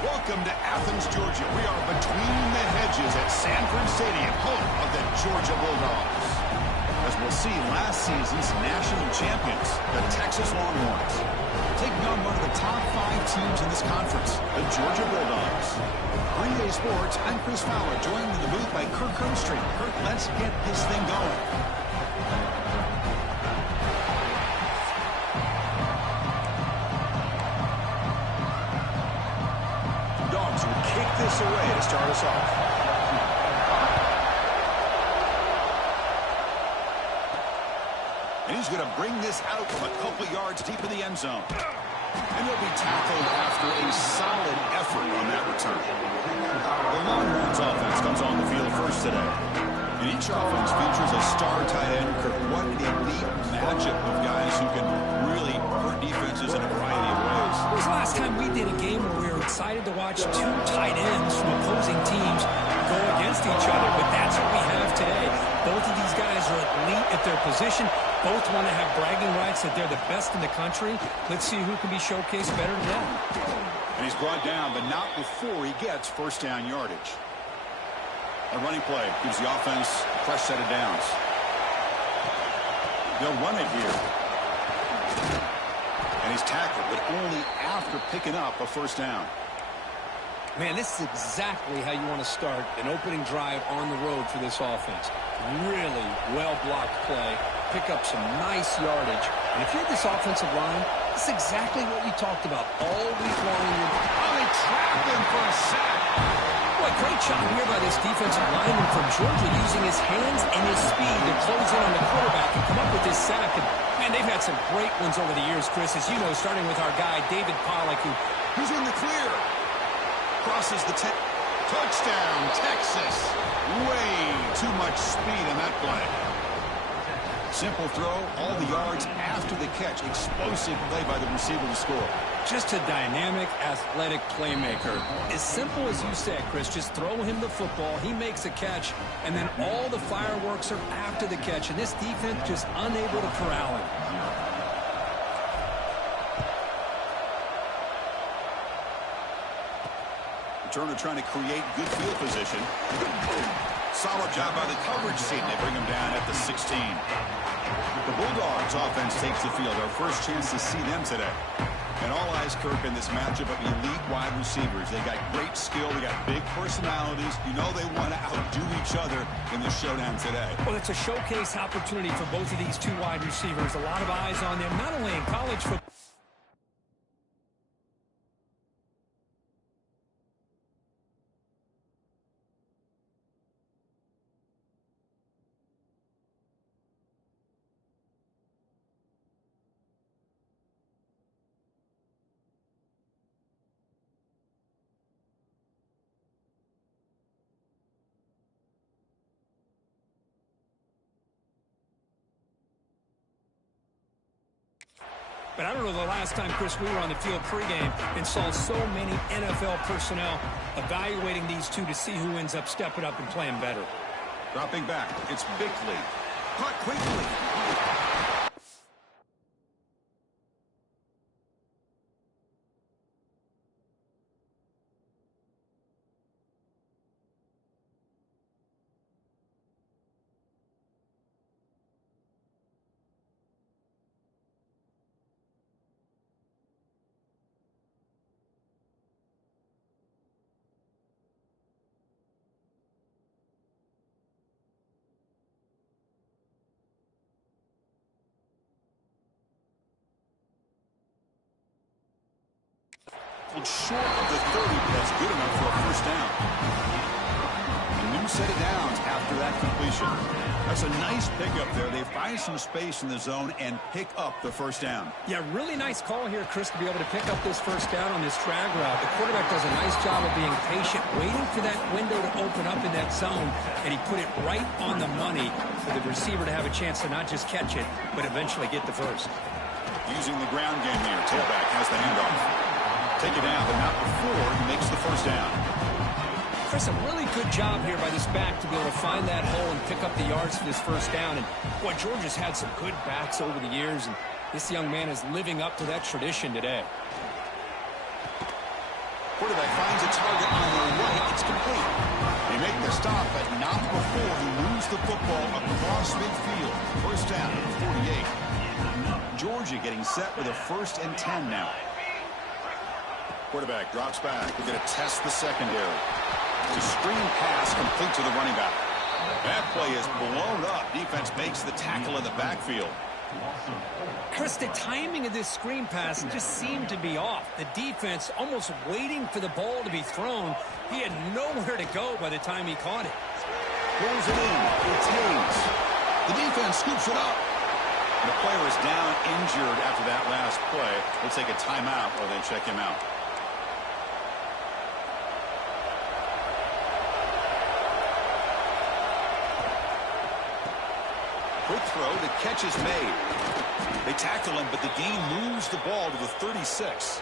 Welcome to Athens, Georgia. We are between the hedges at Sanford Stadium, home of the Georgia Bulldogs. As we'll see, last season's national champions, the Texas Longhorns, taking on one of the top 5 teams in this conference, the Georgia Bulldogs. Green Day Sports, I'm Chris Fowler, joined in the booth by Kirk Herbstreit. Kirk, let's get this thing going. Dogs will kick this away to start us off. And he's going to bring this out from a couple yards deep in the end zone. And he'll be tackled after a solid effort on that return. The Longhorns offense comes on the field first today. And each offense features a star tight end. What an elite matchup of guys who can really hurt defenses in a variety of ways. When was the last time we did a game where we were excited to watch 2 tight ends from opposing teams go against each other? But that's what we have today. Both of these guys are elite at their position. Both want to have bragging rights that they're the best in the country. Let's see who can be showcased better than them. And he's brought down, but not before he gets first down yardage. A running play gives the offense a fresh set of downs. They'll run it here. And he's tackled, but only after picking up a first down. Man, this is exactly how you want to start an opening drive on the road for this offense. Really well-blocked play. Pick up some nice yardage. And if you're this offensive line, this is exactly what you talked about all week long. Oh, they trapped him for a sack. What a great job here by this defensive lineman from Georgia, using his hands and his speed to close in on the quarterback and come up with this sack. And, man, they've had some great ones over the years, Chris, as you know, starting with our guy, David Pollack, who's in the clear. Crosses the touchdown, Texas. Way too much speed in that play. Simple throw, all the yards after the catch. Explosive play by the receiver to score. Just a dynamic, athletic playmaker. As simple as you said, Chris, just throw him the football, he makes a catch, and then all the fireworks are after the catch, and this defense just unable to corral him. Turner trying to create good field position. Solid job by the coverage team. They bring him down at the 16. The Bulldogs offense takes the field. Our first chance to see them today. And all eyes, Kirk, in this matchup of elite wide receivers. They got great skill. They got big personalities. You know they want to outdo each other in the showdown today. Well, it's a showcase opportunity for both of these 2 wide receivers. A lot of eyes on them, not only in college football. But I don't know the last time, Chris, we were on the field pregame and saw so many NFL personnel evaluating these 2 to see who ends up stepping up and playing better. Dropping back, it's Bickley. Caught quickly. Short of the 30, but that's good enough for a first down. A new set of downs after that completion. That's a nice pickup there. They find some space in the zone and pick up the first down. Yeah, really nice call here, Chris, to be able to pick up this first down on this drag route. The quarterback does a nice job of being patient, waiting for that window to open up in that zone, and he put it right on the money for the receiver to have a chance to not just catch it, but eventually get the first. Using the ground game here. Tailback has the handoff. Take it down, but not before he makes the first down. Chris, a really good job here by this back to be able to find that hole and pick up the yards for this first down. And, boy, Georgia's had some good backs over the years, and this young man is living up to that tradition today. Quarterback finds a target on the right. It's complete. They make the stop, but not before he moves the football across midfield. First down at the 48. Georgia getting set with a 1st and 10 now. Quarterback drops back. We're going to test the secondary. The screen pass complete to the running back. That play is blown up. Defense makes the tackle in the backfield. Chris, the timing of this screen pass just seemed to be off. The defense almost waiting for the ball to be thrown. He had nowhere to go by the time he caught it. Pulls it in. It's Hayes. The defense scoops it up. The player is down injured after that last play. We'll take a timeout while they check him out. Quick throw. The catch is made. They tackle him, but the gain moves the ball to the 36.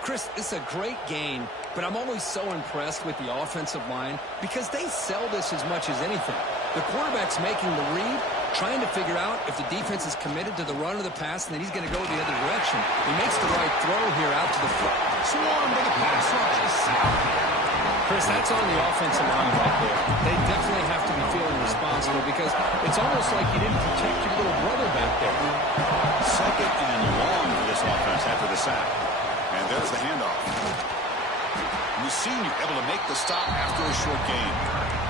Chris, it's a great gain, but I'm always so impressed with the offensive line because they sell this as much as anything. The quarterback's making the read, trying to figure out if the defense is committed to the run or the pass, and then he's going to go the other direction. He makes the right throw here out to the front. Swarmed by the pass rush is sacked. Chris, that's on the offensive line right there. They definitely have to be feeling responsible because it's almost like you didn't protect your little brother back there. 2nd and long for this offense after the sack. And there's the handoff. The senior able to make the stop after a short gain.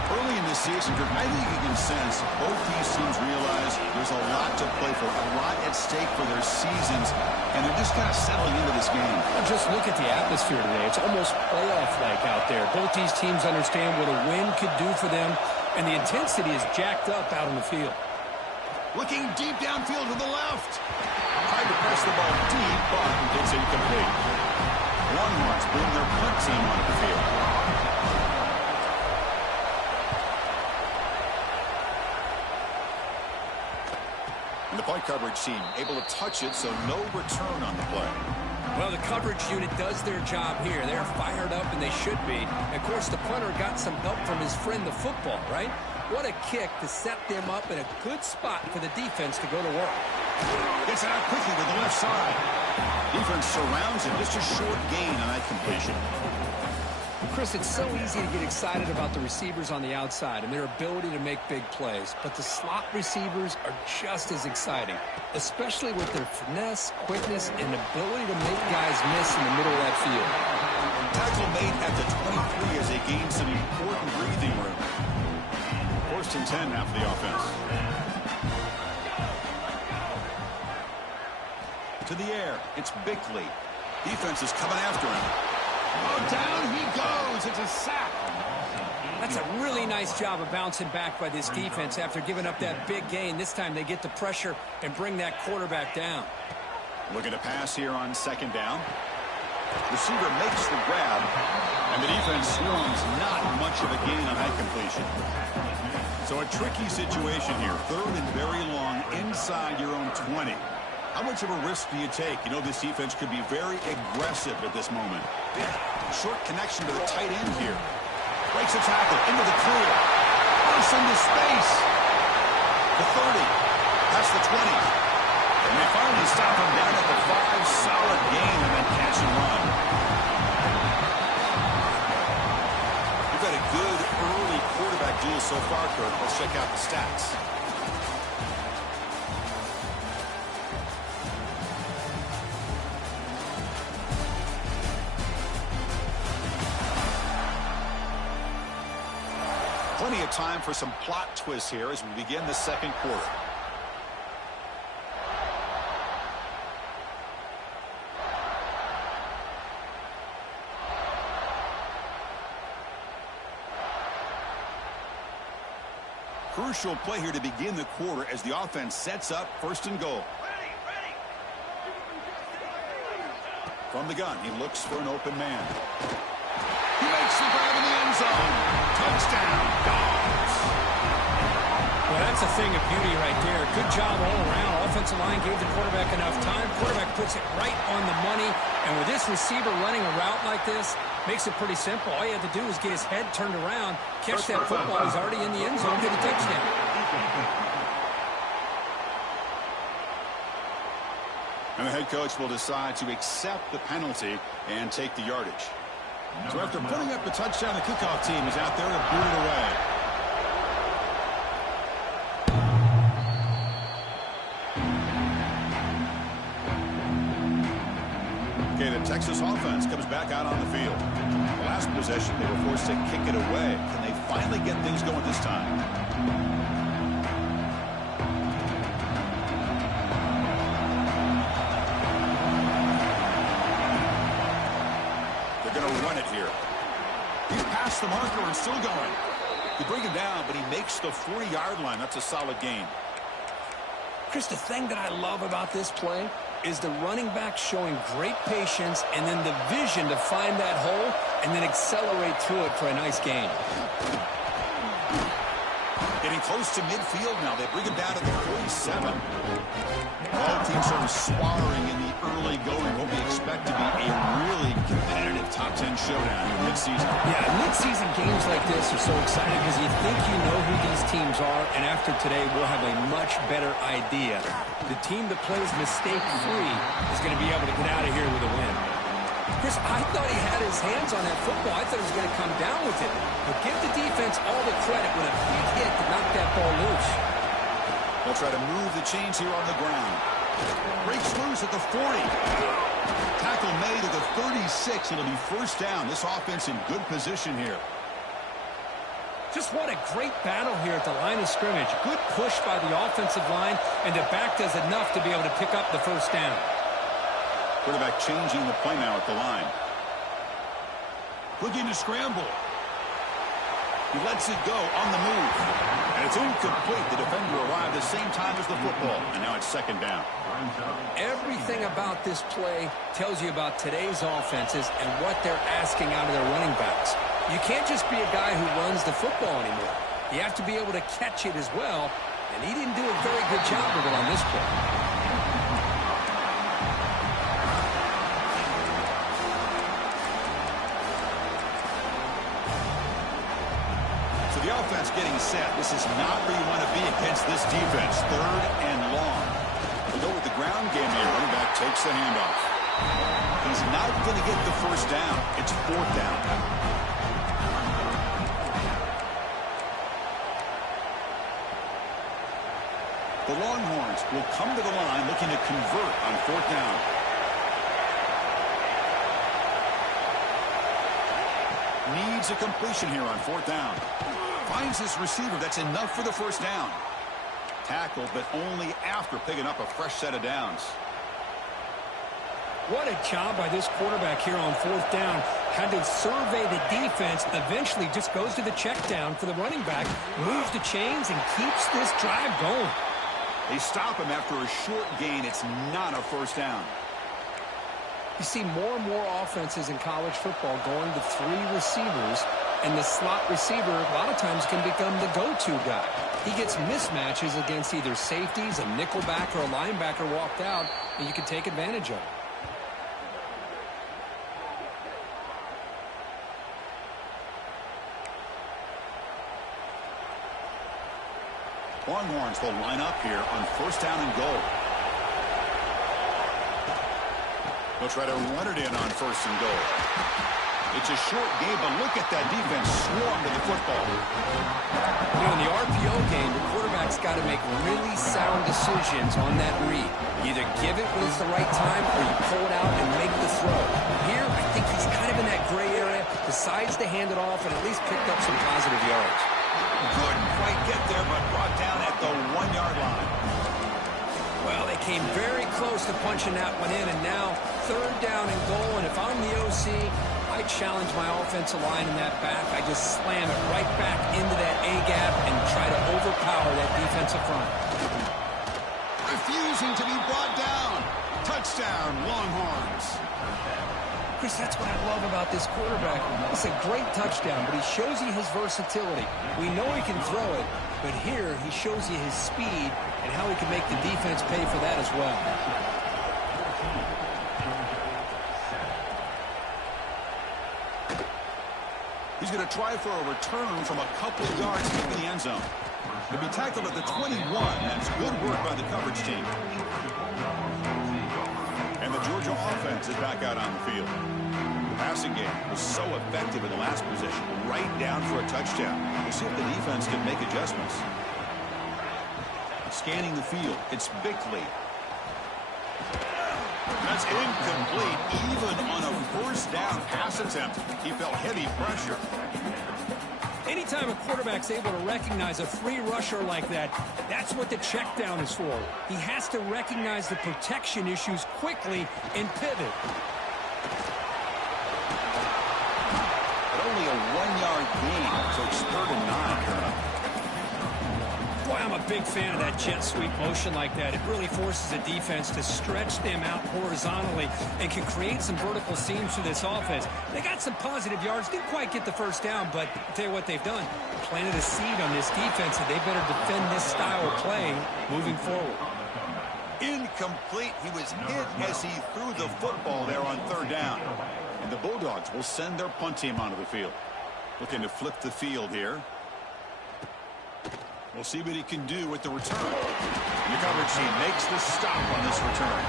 Early in this season, I think you can sense both these teams realize there's a lot to play for, a lot at stake for their seasons, and they're just kind of settling into this game. Well, just look at the atmosphere today. It's almost playoff-like out there. Both these teams understand what a win could do for them, and the intensity is jacked up out on the field. Looking deep downfield to the left. Tried to press the ball deep, but it's incomplete. Longhorns bring their punt team onto the field. And the punt coverage team able to touch it, so no return on the play. Well, the coverage unit does their job here. They're fired up, and they should be. Of course, the punter got some help from his friend, the football, right? What a kick to set them up in a good spot for the defense to go to work. Gets it out quickly to the left side. Defense surrounds him. Just a short gain on that completion. Chris, it's so easy to get excited about the receivers on the outside and their ability to make big plays, but the slot receivers are just as exciting, especially with their finesse, quickness, and ability to make guys miss in the middle of that field. Tackle made at the 23 as they gain some important breathing room. 1st and 10 now for the offense. To the air, it's Bickley. Defense is coming after him. Oh, down he goes. It's a sack. That's a really nice job of bouncing back by this defense after giving up that big gain. This time they get the pressure and bring that quarterback down. Looking to pass here on 2nd down. Receiver makes the grab, and the defense swarms. Not much of a gain on that completion. So a tricky situation here. 3rd and very long inside your own 20. How much of a risk do you take? You know this defense could be very aggressive at this moment. Short connection to the tight end here. Breaks a tackle into the clear. Bursts into space. The 30. Past the 20. And they finally stop him down at the 5. Solid gain and then catch and run. We've got a good early quarterback duel so far, Kirk. Let's check out the stats. Plenty of time for some plot twists here as we begin the 2nd quarter. Crucial play here to begin the quarter as the offense sets up 1st and goal. From the gun, he looks for an open man. He makes the grab in the end zone. Touchdown, Dogs. Well, that's a thing of beauty right there. Good job all around. Offensive line gave the quarterback enough time. Quarterback puts it right on the money. And with this receiver running a route like this, Makes it pretty simple. All you have to do is get his head turned around, catch that football. He's already in the end zone, get a touchdown. And the head coach will decide to accept the penalty and take the yardage. So after putting up the touchdown, the kickoff team is out there to boot it away. Okay, the Texas offense comes back out on the field. Last possession, they were forced to kick it away. Can they finally get things going this time? They're going to run it here. He's past the marker and still going. They bring him down, but he makes the 40-yard line. That's a solid gain. Chris, the thing that I love about this play is the running back showing great patience and then the vision to find that hole and then accelerate through it for a nice gain. Getting close to midfield now. They bring him down to the 47. All teams sort of sparring in the early going. What we expect to be a really competitive top 10 showdown in mid-season. Yeah, mid-season games like this are so exciting because you think you know who these teams are, and after today we'll have a much better idea. The team that plays mistake-free is going to be able to get out of here with a win. Chris, I thought he had his hands on that football. I thought he was going to come down with it. But give the defense all the credit with a big hit to knock that ball loose. They'll try to move the chains here on the ground. Breaks loose at the 40. Tackle made at the 36. It'll be first down. This offense in good position here. Just what a great battle here at the line of scrimmage. Good push by the offensive line, and the back does enough to be able to pick up the first down. Quarterback changing the play now at the line. Looking to scramble. He lets it go on the move. And it's incomplete. The defender arrived the same time as the football. And now it's second down. Everything about this play tells you about today's offenses and what they're asking out of their running backs. You can't just be a guy who runs the football anymore. You have to be able to catch it as well. And he didn't do a very good job of it on this play. The offense getting set. This is not where you want to be against this defense. Third and long. We'll go with the ground game here. Running back takes the handoff. He's not going to get the first down. It's fourth down. The Longhorns will come to the line looking to convert on fourth down. Needs a completion here on fourth down. Finds his receiver. That's enough for the first down. Tackled, but only after picking up a fresh set of downs. What a job by this quarterback here on fourth down. Had to survey the defense. Eventually just goes to the check down for the running back. Moves the chains and keeps this drive going. They stop him after a short gain. It's not a first down. You see more and more offenses in college football going to three receivers, and the slot receiver a lot of times can become the go-to guy. He gets mismatches against either safeties, a nickelback, or a linebacker walked out, and you can take advantage of it. Longhorns will line up here on first down and goal. They'll try to run it in on first and goal. It's a short game, but look at that defense swarm to the football. You know, in the RPO game, the quarterback's got to make really sound decisions on that read. Either give it when it's the right time or you pull it out and make the throw. Here, I think he's kind of in that gray area, decides to hand it off and at least picked up some positive yards. Couldn't quite get there, but brought down at the 1-yard line. Well, they came very close to punching that one in, and now third down and goal. And if I'm the OC, I challenge my offensive line in that back. I just slam it right back into that A-gap and try to overpower that defensive front. Refusing to be brought down. Touchdown, Longhorns. Chris, that's what I love about this quarterback. It's a great touchdown, but he shows you his versatility. We know he can throw it, but here he shows you his speed and how he can make the defense pay for that as well. He's going to try for a return from a couple of yards deep in the end zone. He'll be tackled at the 21. That's good work by the coverage team. And the Georgia offense is back out on the field. The passing game was so effective in the last possession, right down for a touchdown. We'll see if the defense can make adjustments. Scanning the field, it's Bickley. That's incomplete. Even on a first down pass attempt, he felt heavy pressure. Anytime a quarterback's able to recognize a free rusher like that, that's what the check down is for. He has to recognize the protection issues quickly and pivot. But only a 1-yard gain, so it's 3rd and 9. Boy, I'm a big fan of that jet sweep motion like that. It really forces a defense to stretch them out horizontally and can create some vertical seams for this offense. They got some positive yards. Didn't quite get the first down, but I'll tell you what they've done. Planted a seed on this defense, and they better defend this style of play moving forward. Incomplete. He was hit as he threw the football there on 3rd down. And the Bulldogs will send their punt team onto the field. Looking to flip the field here. We'll see what he can do with the return. And the coverage team makes the stop on this return.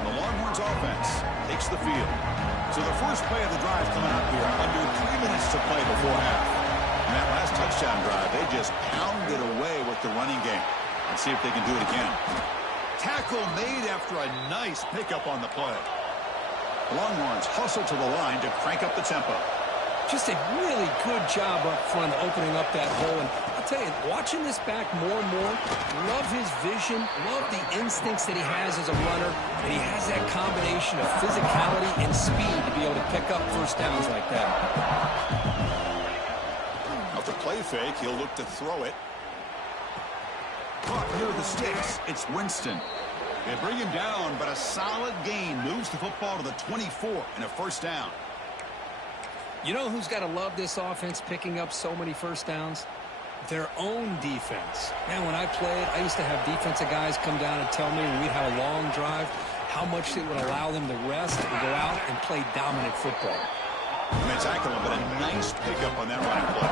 And the Longhorns offense takes the field. So the first play of the drive coming up here, under 3 minutes to play before half. And that last touchdown drive, they just pounded away with the running game. Let's see if they can do it again. Tackle made after a nice pickup on the play. The Longhorns hustle to the line to crank up the tempo. Just a really good job up front opening up that hole. And I'll tell you, watching this back more and more, love his vision, love the instincts that he has as a runner, and he has that combination of physicality and speed to be able to pick up first downs like that. Off the play fake, he'll look to throw it. Caught near the sticks. It's Winston. They bring him down, but a solid gain moves the football to the 24 and a first down. You know who's got to love this offense picking up so many first downs? Their own defense. Man, when I played, I used to have defensive guys come down and tell me when we'd have a long drive how much it would allow them to rest and go out and play dominant football. And they tackle him, but a nice pickup on that running play.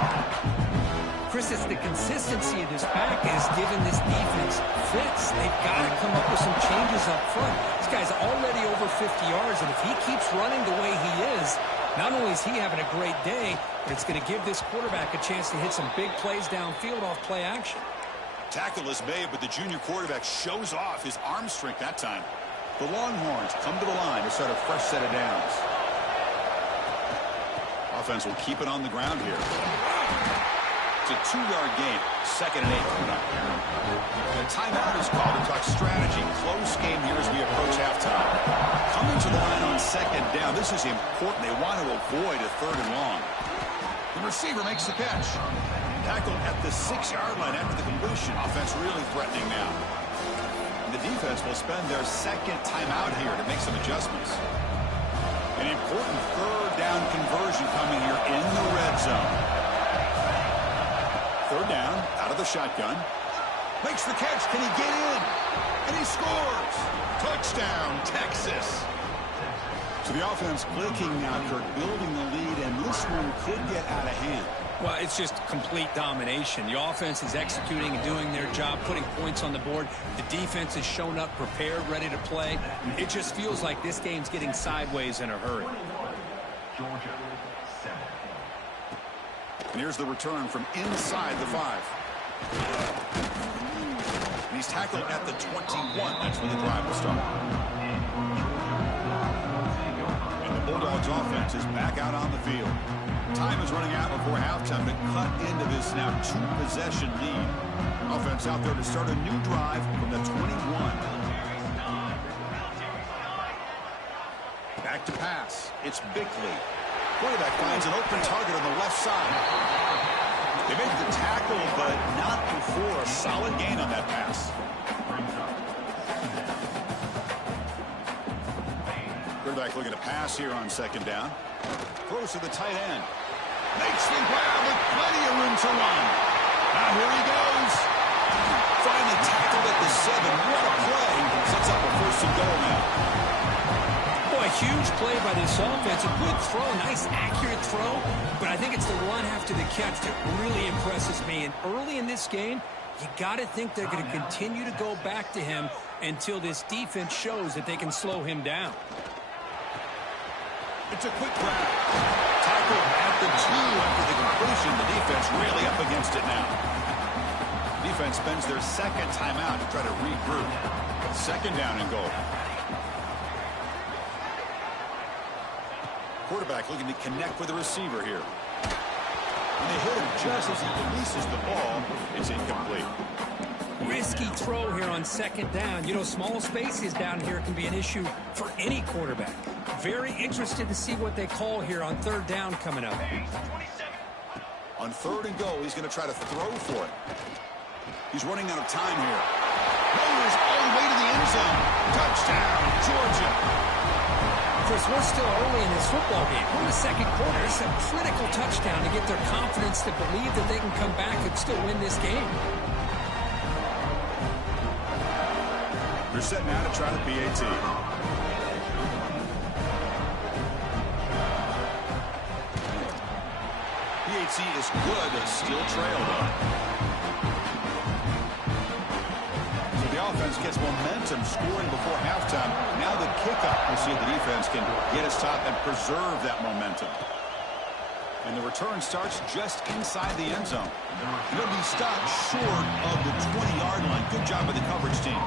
Chris, it's the consistency of this back is giving this defense fits. They've got to come up with some changes up front. This guy's already over 50 yards, and if he keeps running the way he is, not only is he having a great day, but it's going to give this quarterback a chance to hit some big plays downfield off play action. Tackle is made, but the junior quarterback shows off his arm strength that time. The Longhorns come to the line to start a fresh set of downs. Offense will keep it on the ground here. It's a 2-yard gain. 2nd and 8 coming up. The timeout is called to talk strategy. Close game here as we approach halftime. Coming to the line on 2nd down. This is important. They want to avoid a 3rd and long. The receiver makes the catch. Tackled at the 6-yard line after the completion. Offense really threatening now. And the defense will spend their 2nd timeout here to make some adjustments. An important 3rd down conversion coming here in the red zone. 3rd down, out of the shotgun. Makes the catch. Can he get in? And he scores. Touchdown, Texas. So the offense clicking now, Kirk, building the lead, and this one could get out of hand. Well, it's just complete domination. The offense is executing and doing their job, putting points on the board. The defense has shown up prepared, ready to play. It just feels like this game's getting sideways in a hurry. Georgia, 7. And here's the return from inside the 5. And he's tackled at the 21. That's where the drive will start. And the Bulldogs offense is back out on the field. Time is running out before halftime to cut into this now 2-possession lead. Offense out there to start a new drive from the 21. Back to pass. It's Bickley. Quarterback finds an open target on the left side. They made the tackle, but not before a solid gain on that pass. Quarterback looking to pass here on 2nd down. Throws to the tight end. Makes the grab with plenty of room to run. Now here he goes. Finally tackled at the 7. What a play. Sets up a 1st and goal now. Boy, huge play by this offense. A good throw, nice accurate throw, but I think it's the run after the catch that really impresses me. And early in this game, you got to think they're going to continue to go back to him until this defense shows that they can slow him down. It's a quick grab. Tackle at the 2 after the completion. The defense really up against it now. Defense spends their second timeout to try to regroup. Second down and goal. Quarterback looking to connect with the receiver here. And they hit him just as he releases the ball. It's incomplete. Risky throw here on second down. You know, small spaces down here can be an issue for any quarterback. Very interested to see what they call here on third down coming up. On third and goal, he's going to try to throw for it. He's running out of time here. Rolls all the way to the end zone. Touchdown, Georgia. Chris, we're still early in this football game. We're in the second quarter. It's a critical touchdown to get their confidence to believe that they can come back and still win this game. They're setting out to try the PAT. PAT is good, still trailed up. So the offense gets momentum scoring before halftime. Now the kickoff. We'll see if the defense can get a stop and preserve that momentum. And the return starts just inside the end zone. It'll be stopped short of the 20-yard line. Good job by the coverage team.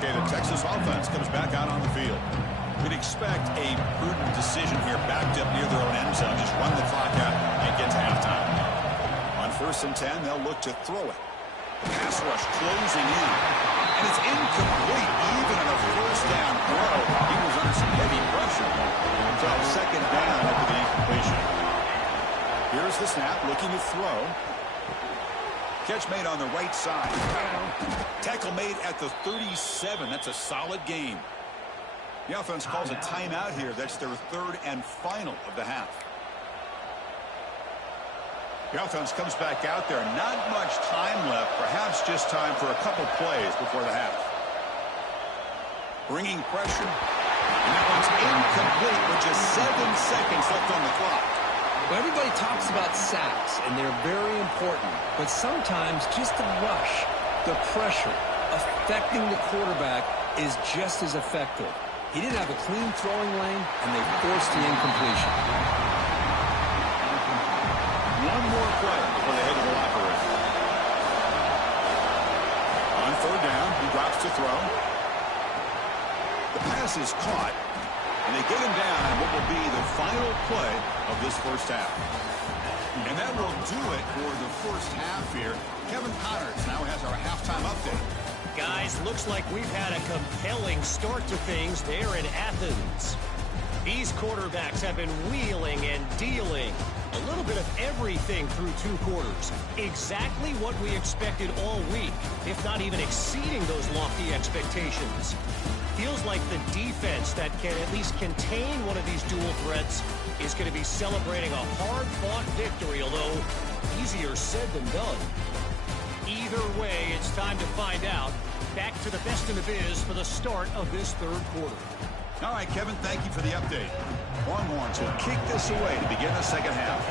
Okay, the Texas offense comes back out on the field. We'd expect a prudent decision here, backed up near their own end zone. Just run the clock out and get to halftime. On 1st and 10, they'll look to throw it. Pass rush closing in. And it's incomplete, even on a first down throw. He was under some heavy pressure. So second down after the incompletion. Here's the snap, looking to throw. Catch made on the right side. Tackle made at the 37. That's a solid gain. The offense calls a timeout here. That's their third and final of the half. The offense comes back out there. Not much time left. Perhaps just time for a couple plays before the half. Bringing pressure. And that one's incomplete with just 7 seconds left on the clock. Well, everybody talks about sacks, and they're very important. But sometimes just the rush, the pressure, affecting the quarterback is just as effective. He didn't have a clean throwing lane, and they forced the incompletion. One more play before they head to the locker room. On third down, he drops to throw. The pass is caught, and they get him down in what will be the final play of this first half. And that will do it for the first half here. Kevin Connors now has our halftime update. Guys, looks like we've had a compelling start to things there in Athens. These quarterbacks have been wheeling and dealing. A little bit of everything through 2 quarters. Exactly what we expected all week, if not even exceeding those lofty expectations. Feels like the defense that can at least contain one of these dual threats is going to be celebrating a hard-fought victory, although easier said than done. Either way, it's time to find out. Back to the best in the biz for the start of this third quarter. All right, Kevin, thank you for the update. Longhorns will kick this away to begin the second half.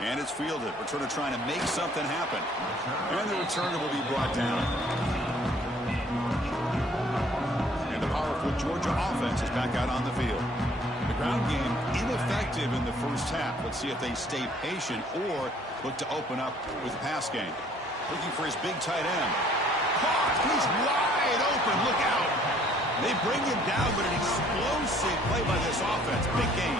And it's fielded. Returner trying to make something happen. And the returner will be brought down. And the powerful Georgia offense is back out on the field. The ground game ineffective in the first half. Let's see if they stay patient or look to open up with the pass game. Looking for his big tight end. Caught! He's wide open. Look out. They bring him down, but an explosive play by this offense. Big game.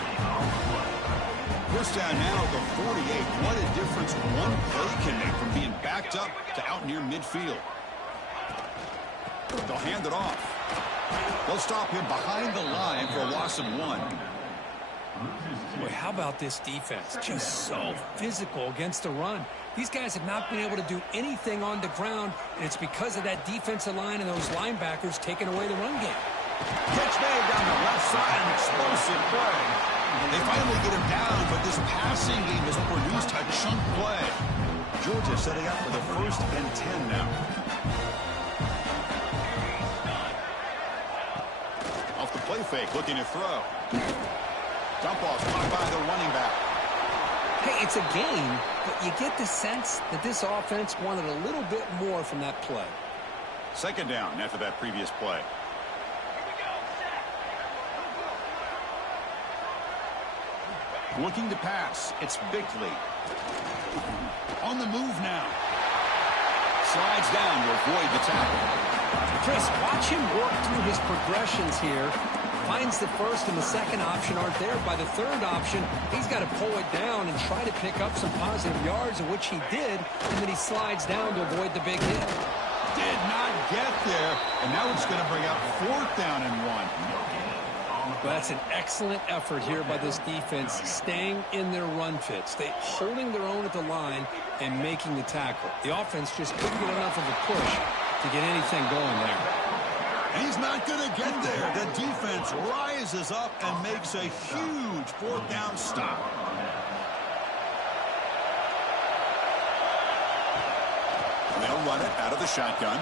First down now at the 48. What a difference one play can make from being backed up to out near midfield. They'll hand it off. They'll stop him behind the line for a loss of 1. Boy, how about this defense? Just so physical against the run. These guys have not been able to do anything on the ground, and it's because of that defensive line and those linebackers taking away the run game. Catch made down the left side, an explosive play. They finally get him down, but this passing game has produced a chunk play. Georgia setting up for the 1st and 10 now. fake, looking to throw. Dump off caught by the running back. Hey, it's a game, but you get the sense that this offense wanted a little bit more from that play. Second down after that previous play. Looking to pass. It's Bickley. On the move now. Slides down to avoid the tackle. Chris, watch him work through his progressions here. Finds the first and the second option aren't there. By the third option, he's got to pull it down and try to pick up some positive yards, of which he did, and then he slides down to avoid the big hit. Did not get there, and now it's going to bring up 4th down and 1. Well, that's an excellent effort here by this defense, staying in their run fits. They holding their own at the line and making the tackle. The offense just couldn't get enough of a push to get anything going there. He's not going to get there. The defense rises up and makes a huge 4th down stop. They'll run it out of the shotgun.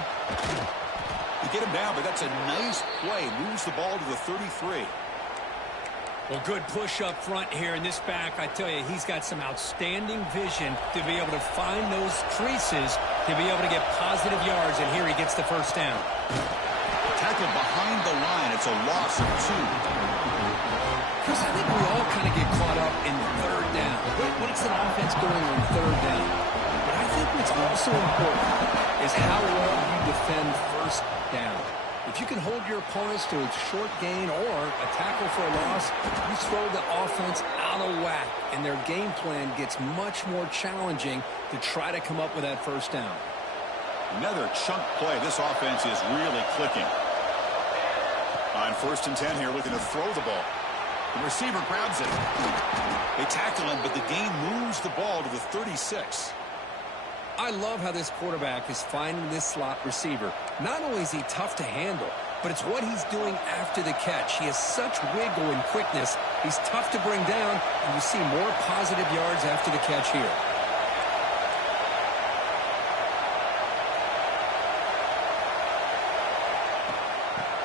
You get him down, but that's a nice play. Moves the ball to the 33. Well, good push up front here in this back. I tell you, he's got some outstanding vision to be able to find those creases, to be able to get positive yards, and here he gets the first down. Tackle behind the line. It's a loss of 2. Chris, I think we all kind of get caught up in third down. What's an offense doing on third down? But I think what's also important is how well you defend first down. If you can hold your opponents to a short gain or a tackle for a loss, you throw the offense out of whack, and their game plan gets much more challenging to try to come up with that first down. Another chunk play. This offense is really clicking. On 1st and 10 here, looking to throw the ball. The receiver grabs it. They tackle him, but the gain moves the ball to the 36. I love how this quarterback is finding this slot receiver. Not only is he tough to handle, but it's what he's doing after the catch. He has such wiggle and quickness. He's tough to bring down, and you see more positive yards after the catch here.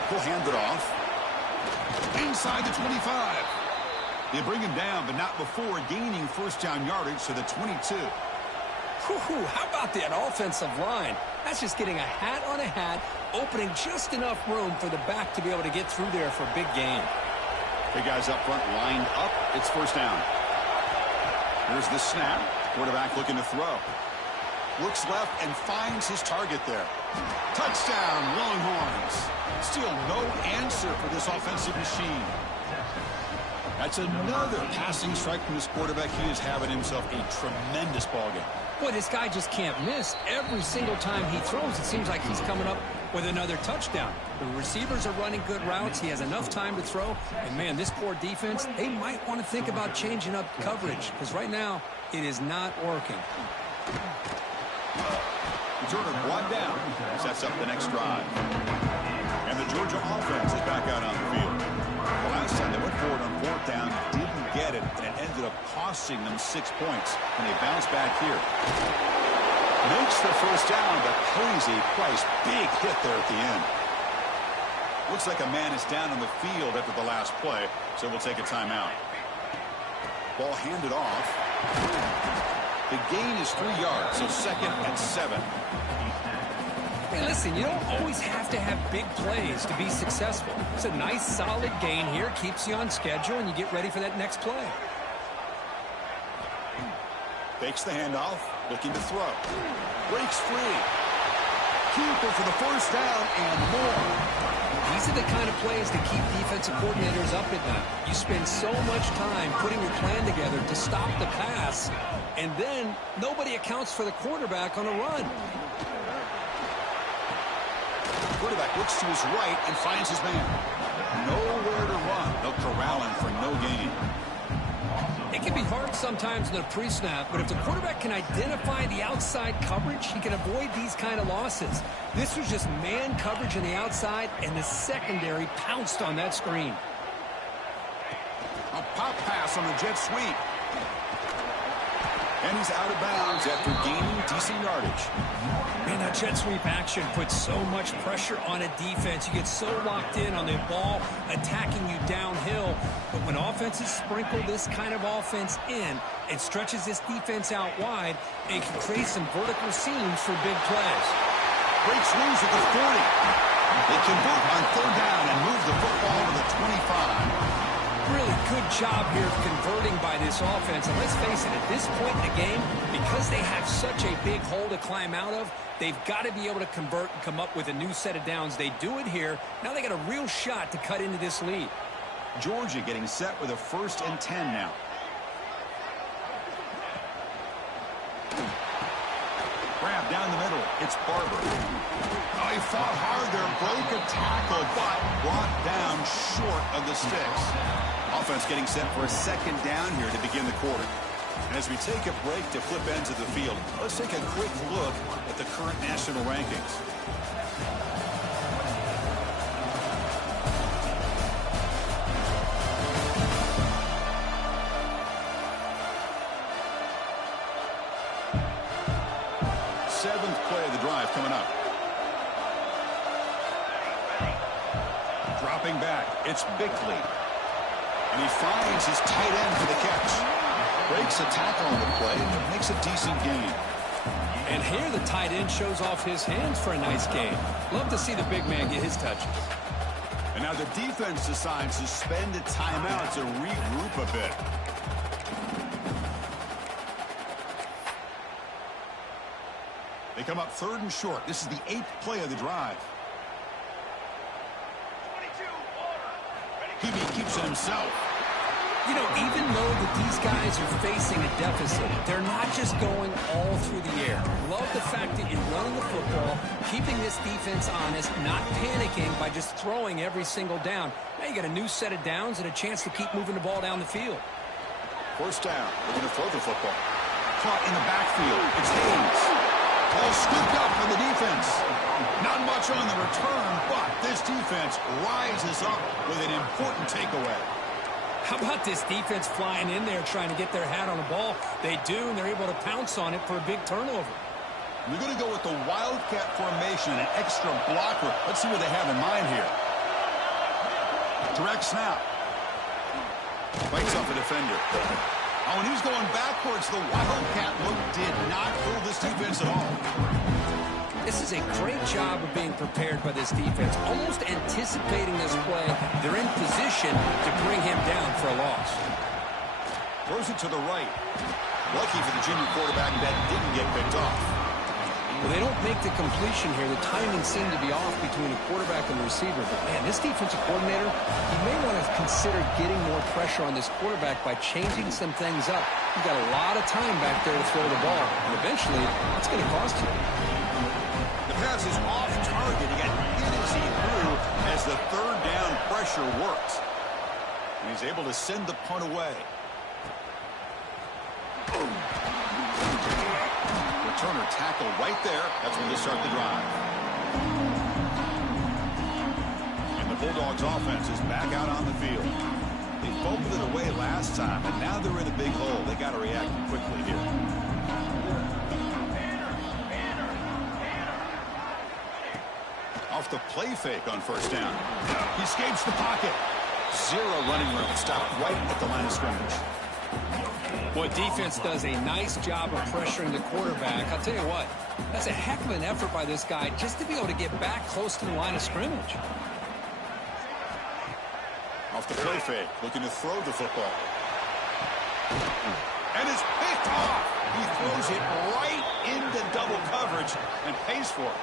He'll hand it off. Inside the 25. They bring him down, but not before gaining 1st down yardage to the 22. Whew, how about that offensive line? That's just getting a hat on a hat, opening just enough room for the back to be able to get through there for a big gain. Big guys up front lined up. It's 1st down. Here's the snap. Quarterback looking to throw. Looks left and finds his target there. Touchdown, Longhorns. Still no answer for this offensive machine. That's another passing strike from this quarterback. He is having himself a tremendous ballgame. Boy, this guy just can't miss. Every single time he throws, it seems like he's coming up with another touchdown. The receivers are running good routes. He has enough time to throw. And, man, this poor defense, they might want to think about changing up coverage because right now it is not working. Returner brought down. Sets up the next drive. And the Georgia offense is back out on the field. The last time they went forward on 4th down, didn't get it, and it ended up costing them 6 points. And they bounce back here. Makes the 1st down, but pays a price. Big hit there at the end. Looks like a man is down on the field after the last play, so we'll take a timeout. Ball handed off. The gain is 3 yards, so 2nd and 7. Hey, listen, you don't always have to have big plays to be successful. It's a nice, solid gain here. Keeps you on schedule, and you get ready for that next play. Fakes the handoff, looking to throw. Breaks free. Keeper for the 1st down and more. These are the kind of plays that keep defensive coordinators up at night. You spend so much time putting your plan together to stop the pass, and then nobody accounts for the quarterback on a run. Quarterback looks to his right and finds his man. Nowhere to run. They'll corral him for no gain. It can be hard sometimes in a pre-snap, but if the quarterback can identify the outside coverage, he can avoid these kind of losses. This was just man coverage on the outside, and the secondary pounced on that screen. A pop pass on the jet sweep. And he's out of bounds after gaining decent yardage. Man, that jet sweep action puts so much pressure on a defense. You get so locked in on the ball attacking you downhill. But when offenses sprinkle this kind of offense in, it stretches this defense out wide and can create some vertical seams for big plays. Breaks loose at the 40. They convert on third down and move the football to the 25. Really good job here of converting by this offense. And let's face it, at this point in the game, because they have such a big hole to climb out of, they've got to be able to convert and come up with a new set of downs. They do it here. Now they got a real shot to cut into this lead. Georgia getting set with a 1st and 10 now. Grab down the middle. It's Barber. Oh, he fought hard there. Broke a tackle, but brought down short of the sticks. Offense getting set for a 2nd down here to begin the quarter. And as we take a break to flip ends of the field, let's take a quick look at the current national rankings. Seventh play of the drive coming up. Dropping back, it's Bickley. And he finds his tight end for the catch. Breaks a tackle on the play and makes a decent gain. And here the tight end shows off his hands for a nice gain. Love to see the big man get his touches. And now the defense decides to spend a timeout to regroup a bit. They come up 3rd and short. This is the 8th play of the drive. Hebe keeps it himself. You know, even though that these guys are facing a deficit, they're not just going all through the air. Love the fact that you're running the football, keeping this defense honest, not panicking by just throwing every single down. Now you got a new set of downs and a chance to keep moving the ball down the field. 1st down. They're going to throw the football. Caught in the backfield. It's Hayes. Ball scooped up for the defense. Not much on the return, but this defense rises up with an important takeaway. How about this defense flying in there trying to get their hat on the ball? They do, and they're able to pounce on it for a big turnover. We're going to go with the Wildcat formation, an extra blocker. Let's see what they have in mind here. Direct snap. Bites off a defender. Oh, and he's going backwards. The Wildcat look did not fool this defense at all. This is a great job of being prepared by this defense, almost anticipating this play. They're in position to bring him down for a loss. Throws it to the right. Lucky for the junior quarterback that didn't get picked off. Well, they don't make the completion here. The timing seemed to be off between the quarterback and the receiver. But, man, this defensive coordinator, he may want to consider getting more pressure on this quarterback by changing some things up. You've got a lot of time back there to throw the ball. And eventually, it's going to cost you. The pass is off target. He got hit as he threw as the 3rd down pressure worked. And he's able to send the punt away. Returner tackle right there. That's when they start the drive. And the Bulldogs offense is back out on the field. They fumbled it away last time, and now they're in a big hole. They got to react quickly here. Off the play fake on 1st down. He escapes the pocket. 0 running room. Stopped right at the line of scrimmage. Boy, defense does a nice job of pressuring the quarterback. I'll tell you what, that's a heck of an effort by this guy just to be able to get back close to the line of scrimmage. Off the play fake, looking to throw the football. And it's picked off. He throws it right into double coverage and pays for it.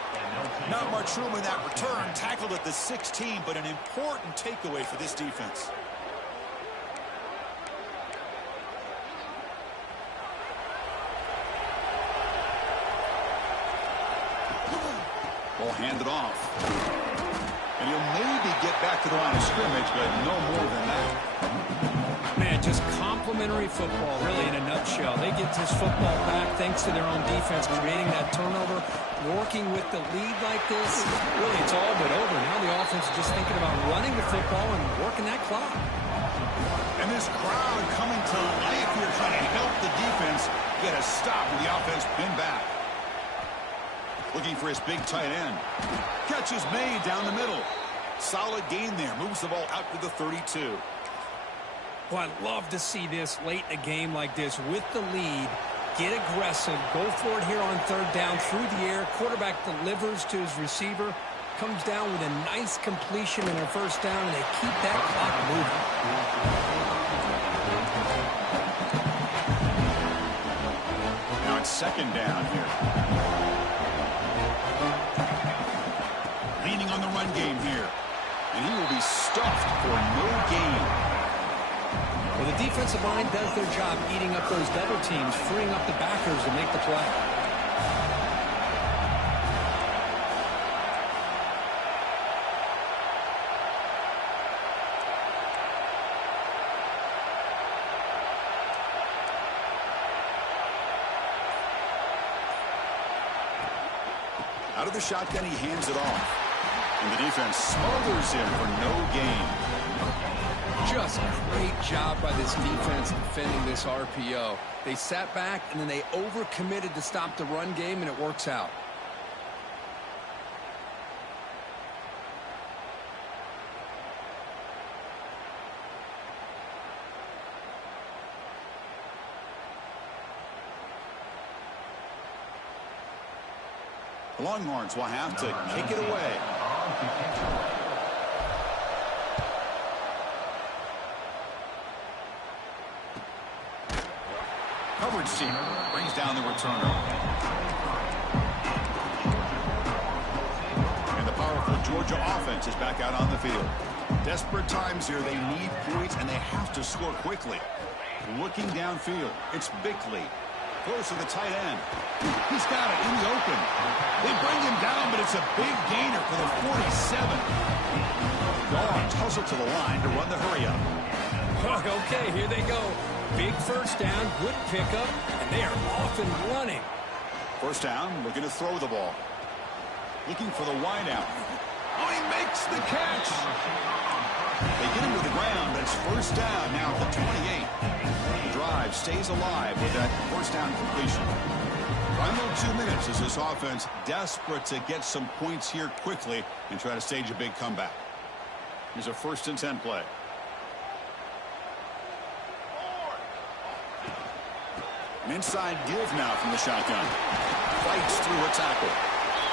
Not much room in that return. Tackled at the 16, but an important takeaway for this defense. Ball handed off. And he'll maybe get back to the line of scrimmage, but no more than that. Man, just complimentary football, really, in a nutshell. They get this football back thanks to their own defense, creating that turnover, working with the lead like this. Really, it's all but over. Now the offense is just thinking about running the football and working that clock. And this crowd coming to life here, trying to help the defense get a stop with the offense pinned back. Looking for his big tight end. Catch is made down the middle. Solid gain there. Moves the ball out to the 32. Well, I'd love to see this late in a game like this with the lead. Get aggressive. Go for it here on third down through the air. Quarterback delivers to his receiver. Comes down with a nice completion in their first down, and they keep that clock moving. Now it's second down here. Leaning on the run game here. And he will be stuffed for no gain. Well, the defensive line does their job eating up those double teams, freeing up the backers to make the play. Out of the shotgun, he hands it off. And the defense smothers him for no gain. Just a great job by this defense defending this RPO. They sat back, and then they overcommitted to stop the run game, and it works out. The Longhorns will have to kick it away. Coverage team brings down the returner. And the powerful Georgia offense is back out on the field. Desperate times here. They need points, and they have to score quickly. Looking downfield, it's Bickley. Close to the tight end. He's got it in the open. They bring him down, but it's a big gainer for the 47. Dogs hustle to the line to run the hurry-up. Okay, here they go. Big first down, good pickup, and they are off and running. First down, looking to throw the ball. Looking for the wideout. Oh, he makes the catch. They get him to the ground, but it's first down now at the 28. The drive stays alive with that first down completion. Final 2 minutes as this offense desperate to get some points here quickly and try to stage a big comeback. Here's a 1st and 10 play. An inside give now from the shotgun. Fights through a tackle.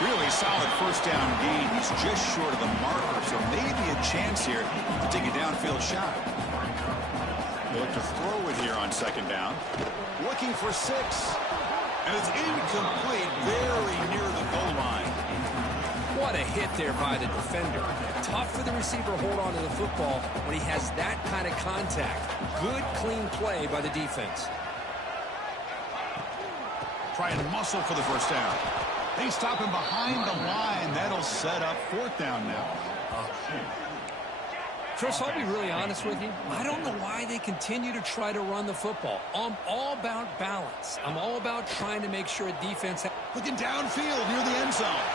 Really solid first down gain. He's just short of the marker, so maybe a chance here to take a downfield shot. They look to throw it here on second down. Looking for 6. And it's incomplete, very near the goal line. What a hit there by the defender. Tough for the receiver to hold on to the football when he has that kind of contact. Good, clean play by the defense. Try and muscle for the first down. They stop him behind the line. That'll set up 4th down now. Chris, I'll be really honest with you. I don't know why they continue to try to run the football. I'm all about balance. I'm all about trying to make sure a defense... Looking downfield near the end zone.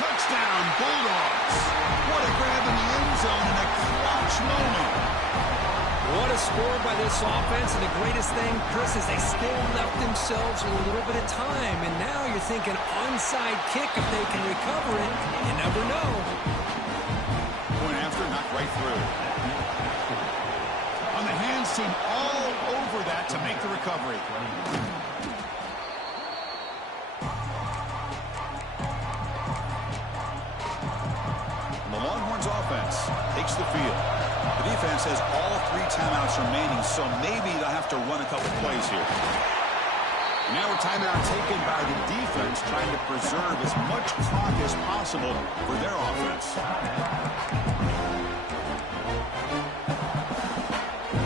Touchdown, Bulldogs. What a grab in the end zone in a clutch moment. What a score by this offense, and the greatest thing, Chris, is they still left themselves a little bit of time, and now you're thinking onside kick if they can recover it. You never know. Point after, knocked right through. On the hands team, all over that to make the recovery. And the Longhorns offense takes the field. The defense has all 3 timeouts remaining, so maybe they'll have to run a couple plays here. And now a timeout taken by the defense, trying to preserve as much clock as possible for their offense.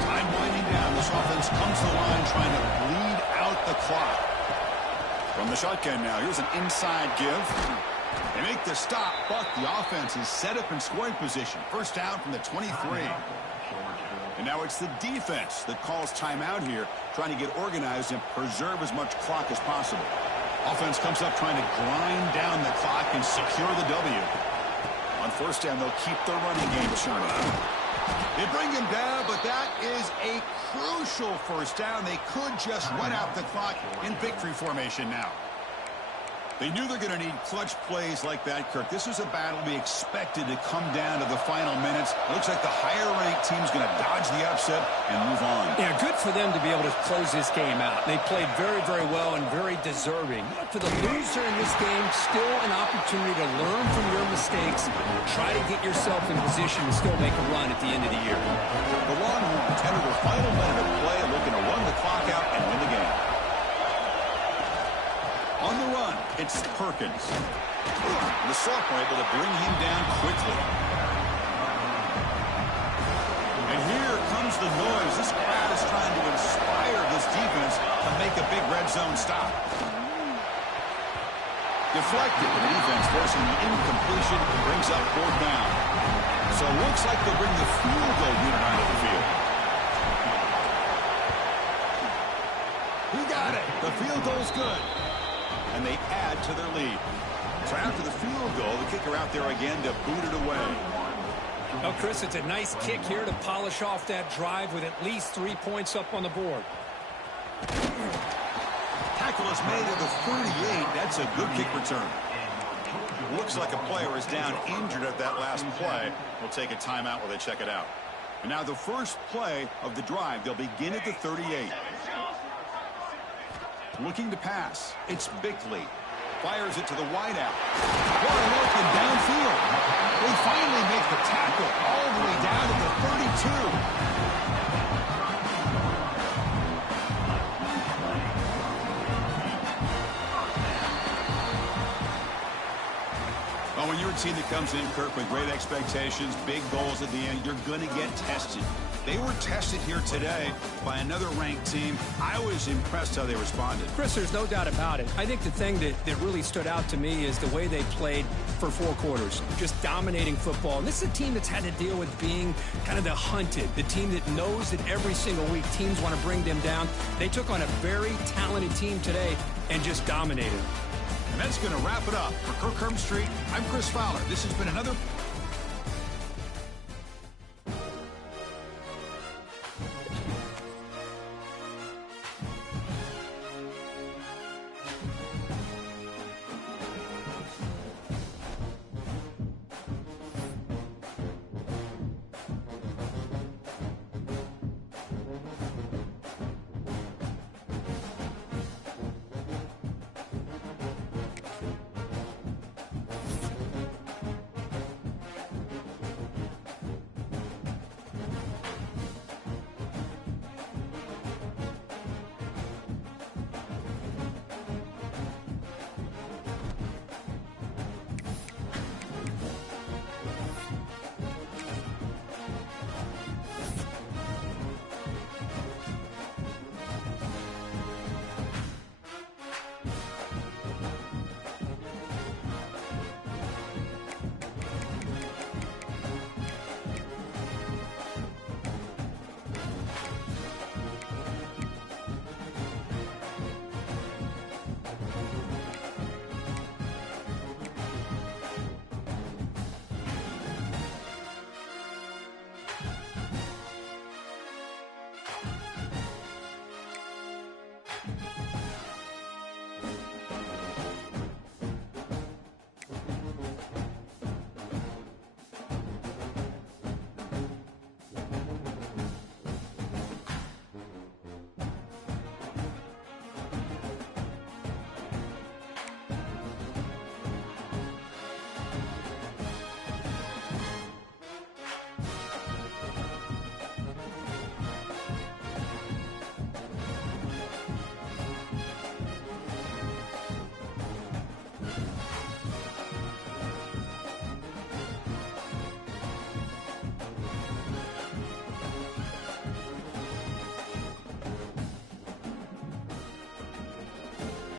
Time winding down. This offense comes to the line trying to bleed out the clock. From the shotgun now, here's an inside give. They make the stop, but the offense is set up in scoring position. First down from the 23. And now it's the defense that calls timeout here, trying to get organized and preserve as much clock as possible. Offense comes up trying to grind down the clock and secure the W. On first down, they'll keep their running game churning. They bring him down, but that is a crucial first down. They could just run out the clock in victory formation now. They knew they're going to need clutch plays like that, Kirk. This was a battle we expected to come down to the final minutes. It looks like the higher-ranked team's going to dodge the upset and move on. Yeah, good for them to be able to close this game out. They played very, very well and very deserving. For the loser in this game, still an opportunity to learn from your mistakes, try to get yourself in position to still make a run at the end of the year. The Longhorns enter the final minute of play, looking to run the clock out and win the game. On the run, it's Perkins. The sophomore able to bring him down quickly. And here comes the noise. This crowd is trying to inspire this defense to make a big red zone stop. Deflected. The defense forcing the incompletion brings up 4th down. So it looks like they'll bring the field goal unit onto the field. Who got it? The field goal's good. And they add to their lead. So after the field goal, the kicker out there again to boot it away. Well, Chris, it's a nice kick here to polish off that drive with at least 3 points up on the board. Tackle is made at the 38. That's a good kick return. Looks like a player is down injured at that last play. We'll take a timeout while they check it out. And now the first play of the drive. They'll begin at the 38. Looking to pass. It's Bickley. Fires it to the wideout. Wide open downfield. They finally make the tackle all the way down to the 32. Well, when you're a team that comes in, Kirk, with great expectations, big goals at the end, you're going to get tested. They were tested here today by another ranked team. I was impressed how they responded. Chris, there's no doubt about it. I think the thing that really stood out to me is the way they played for 4 quarters, just dominating football. And this is a team that's had to deal with being kind of the hunted, the team that knows that every single week teams want to bring them down. They took on a very talented team today and just dominated. And that's going to wrap it up. For Kirk Street, I'm Chris Fowler. This has been another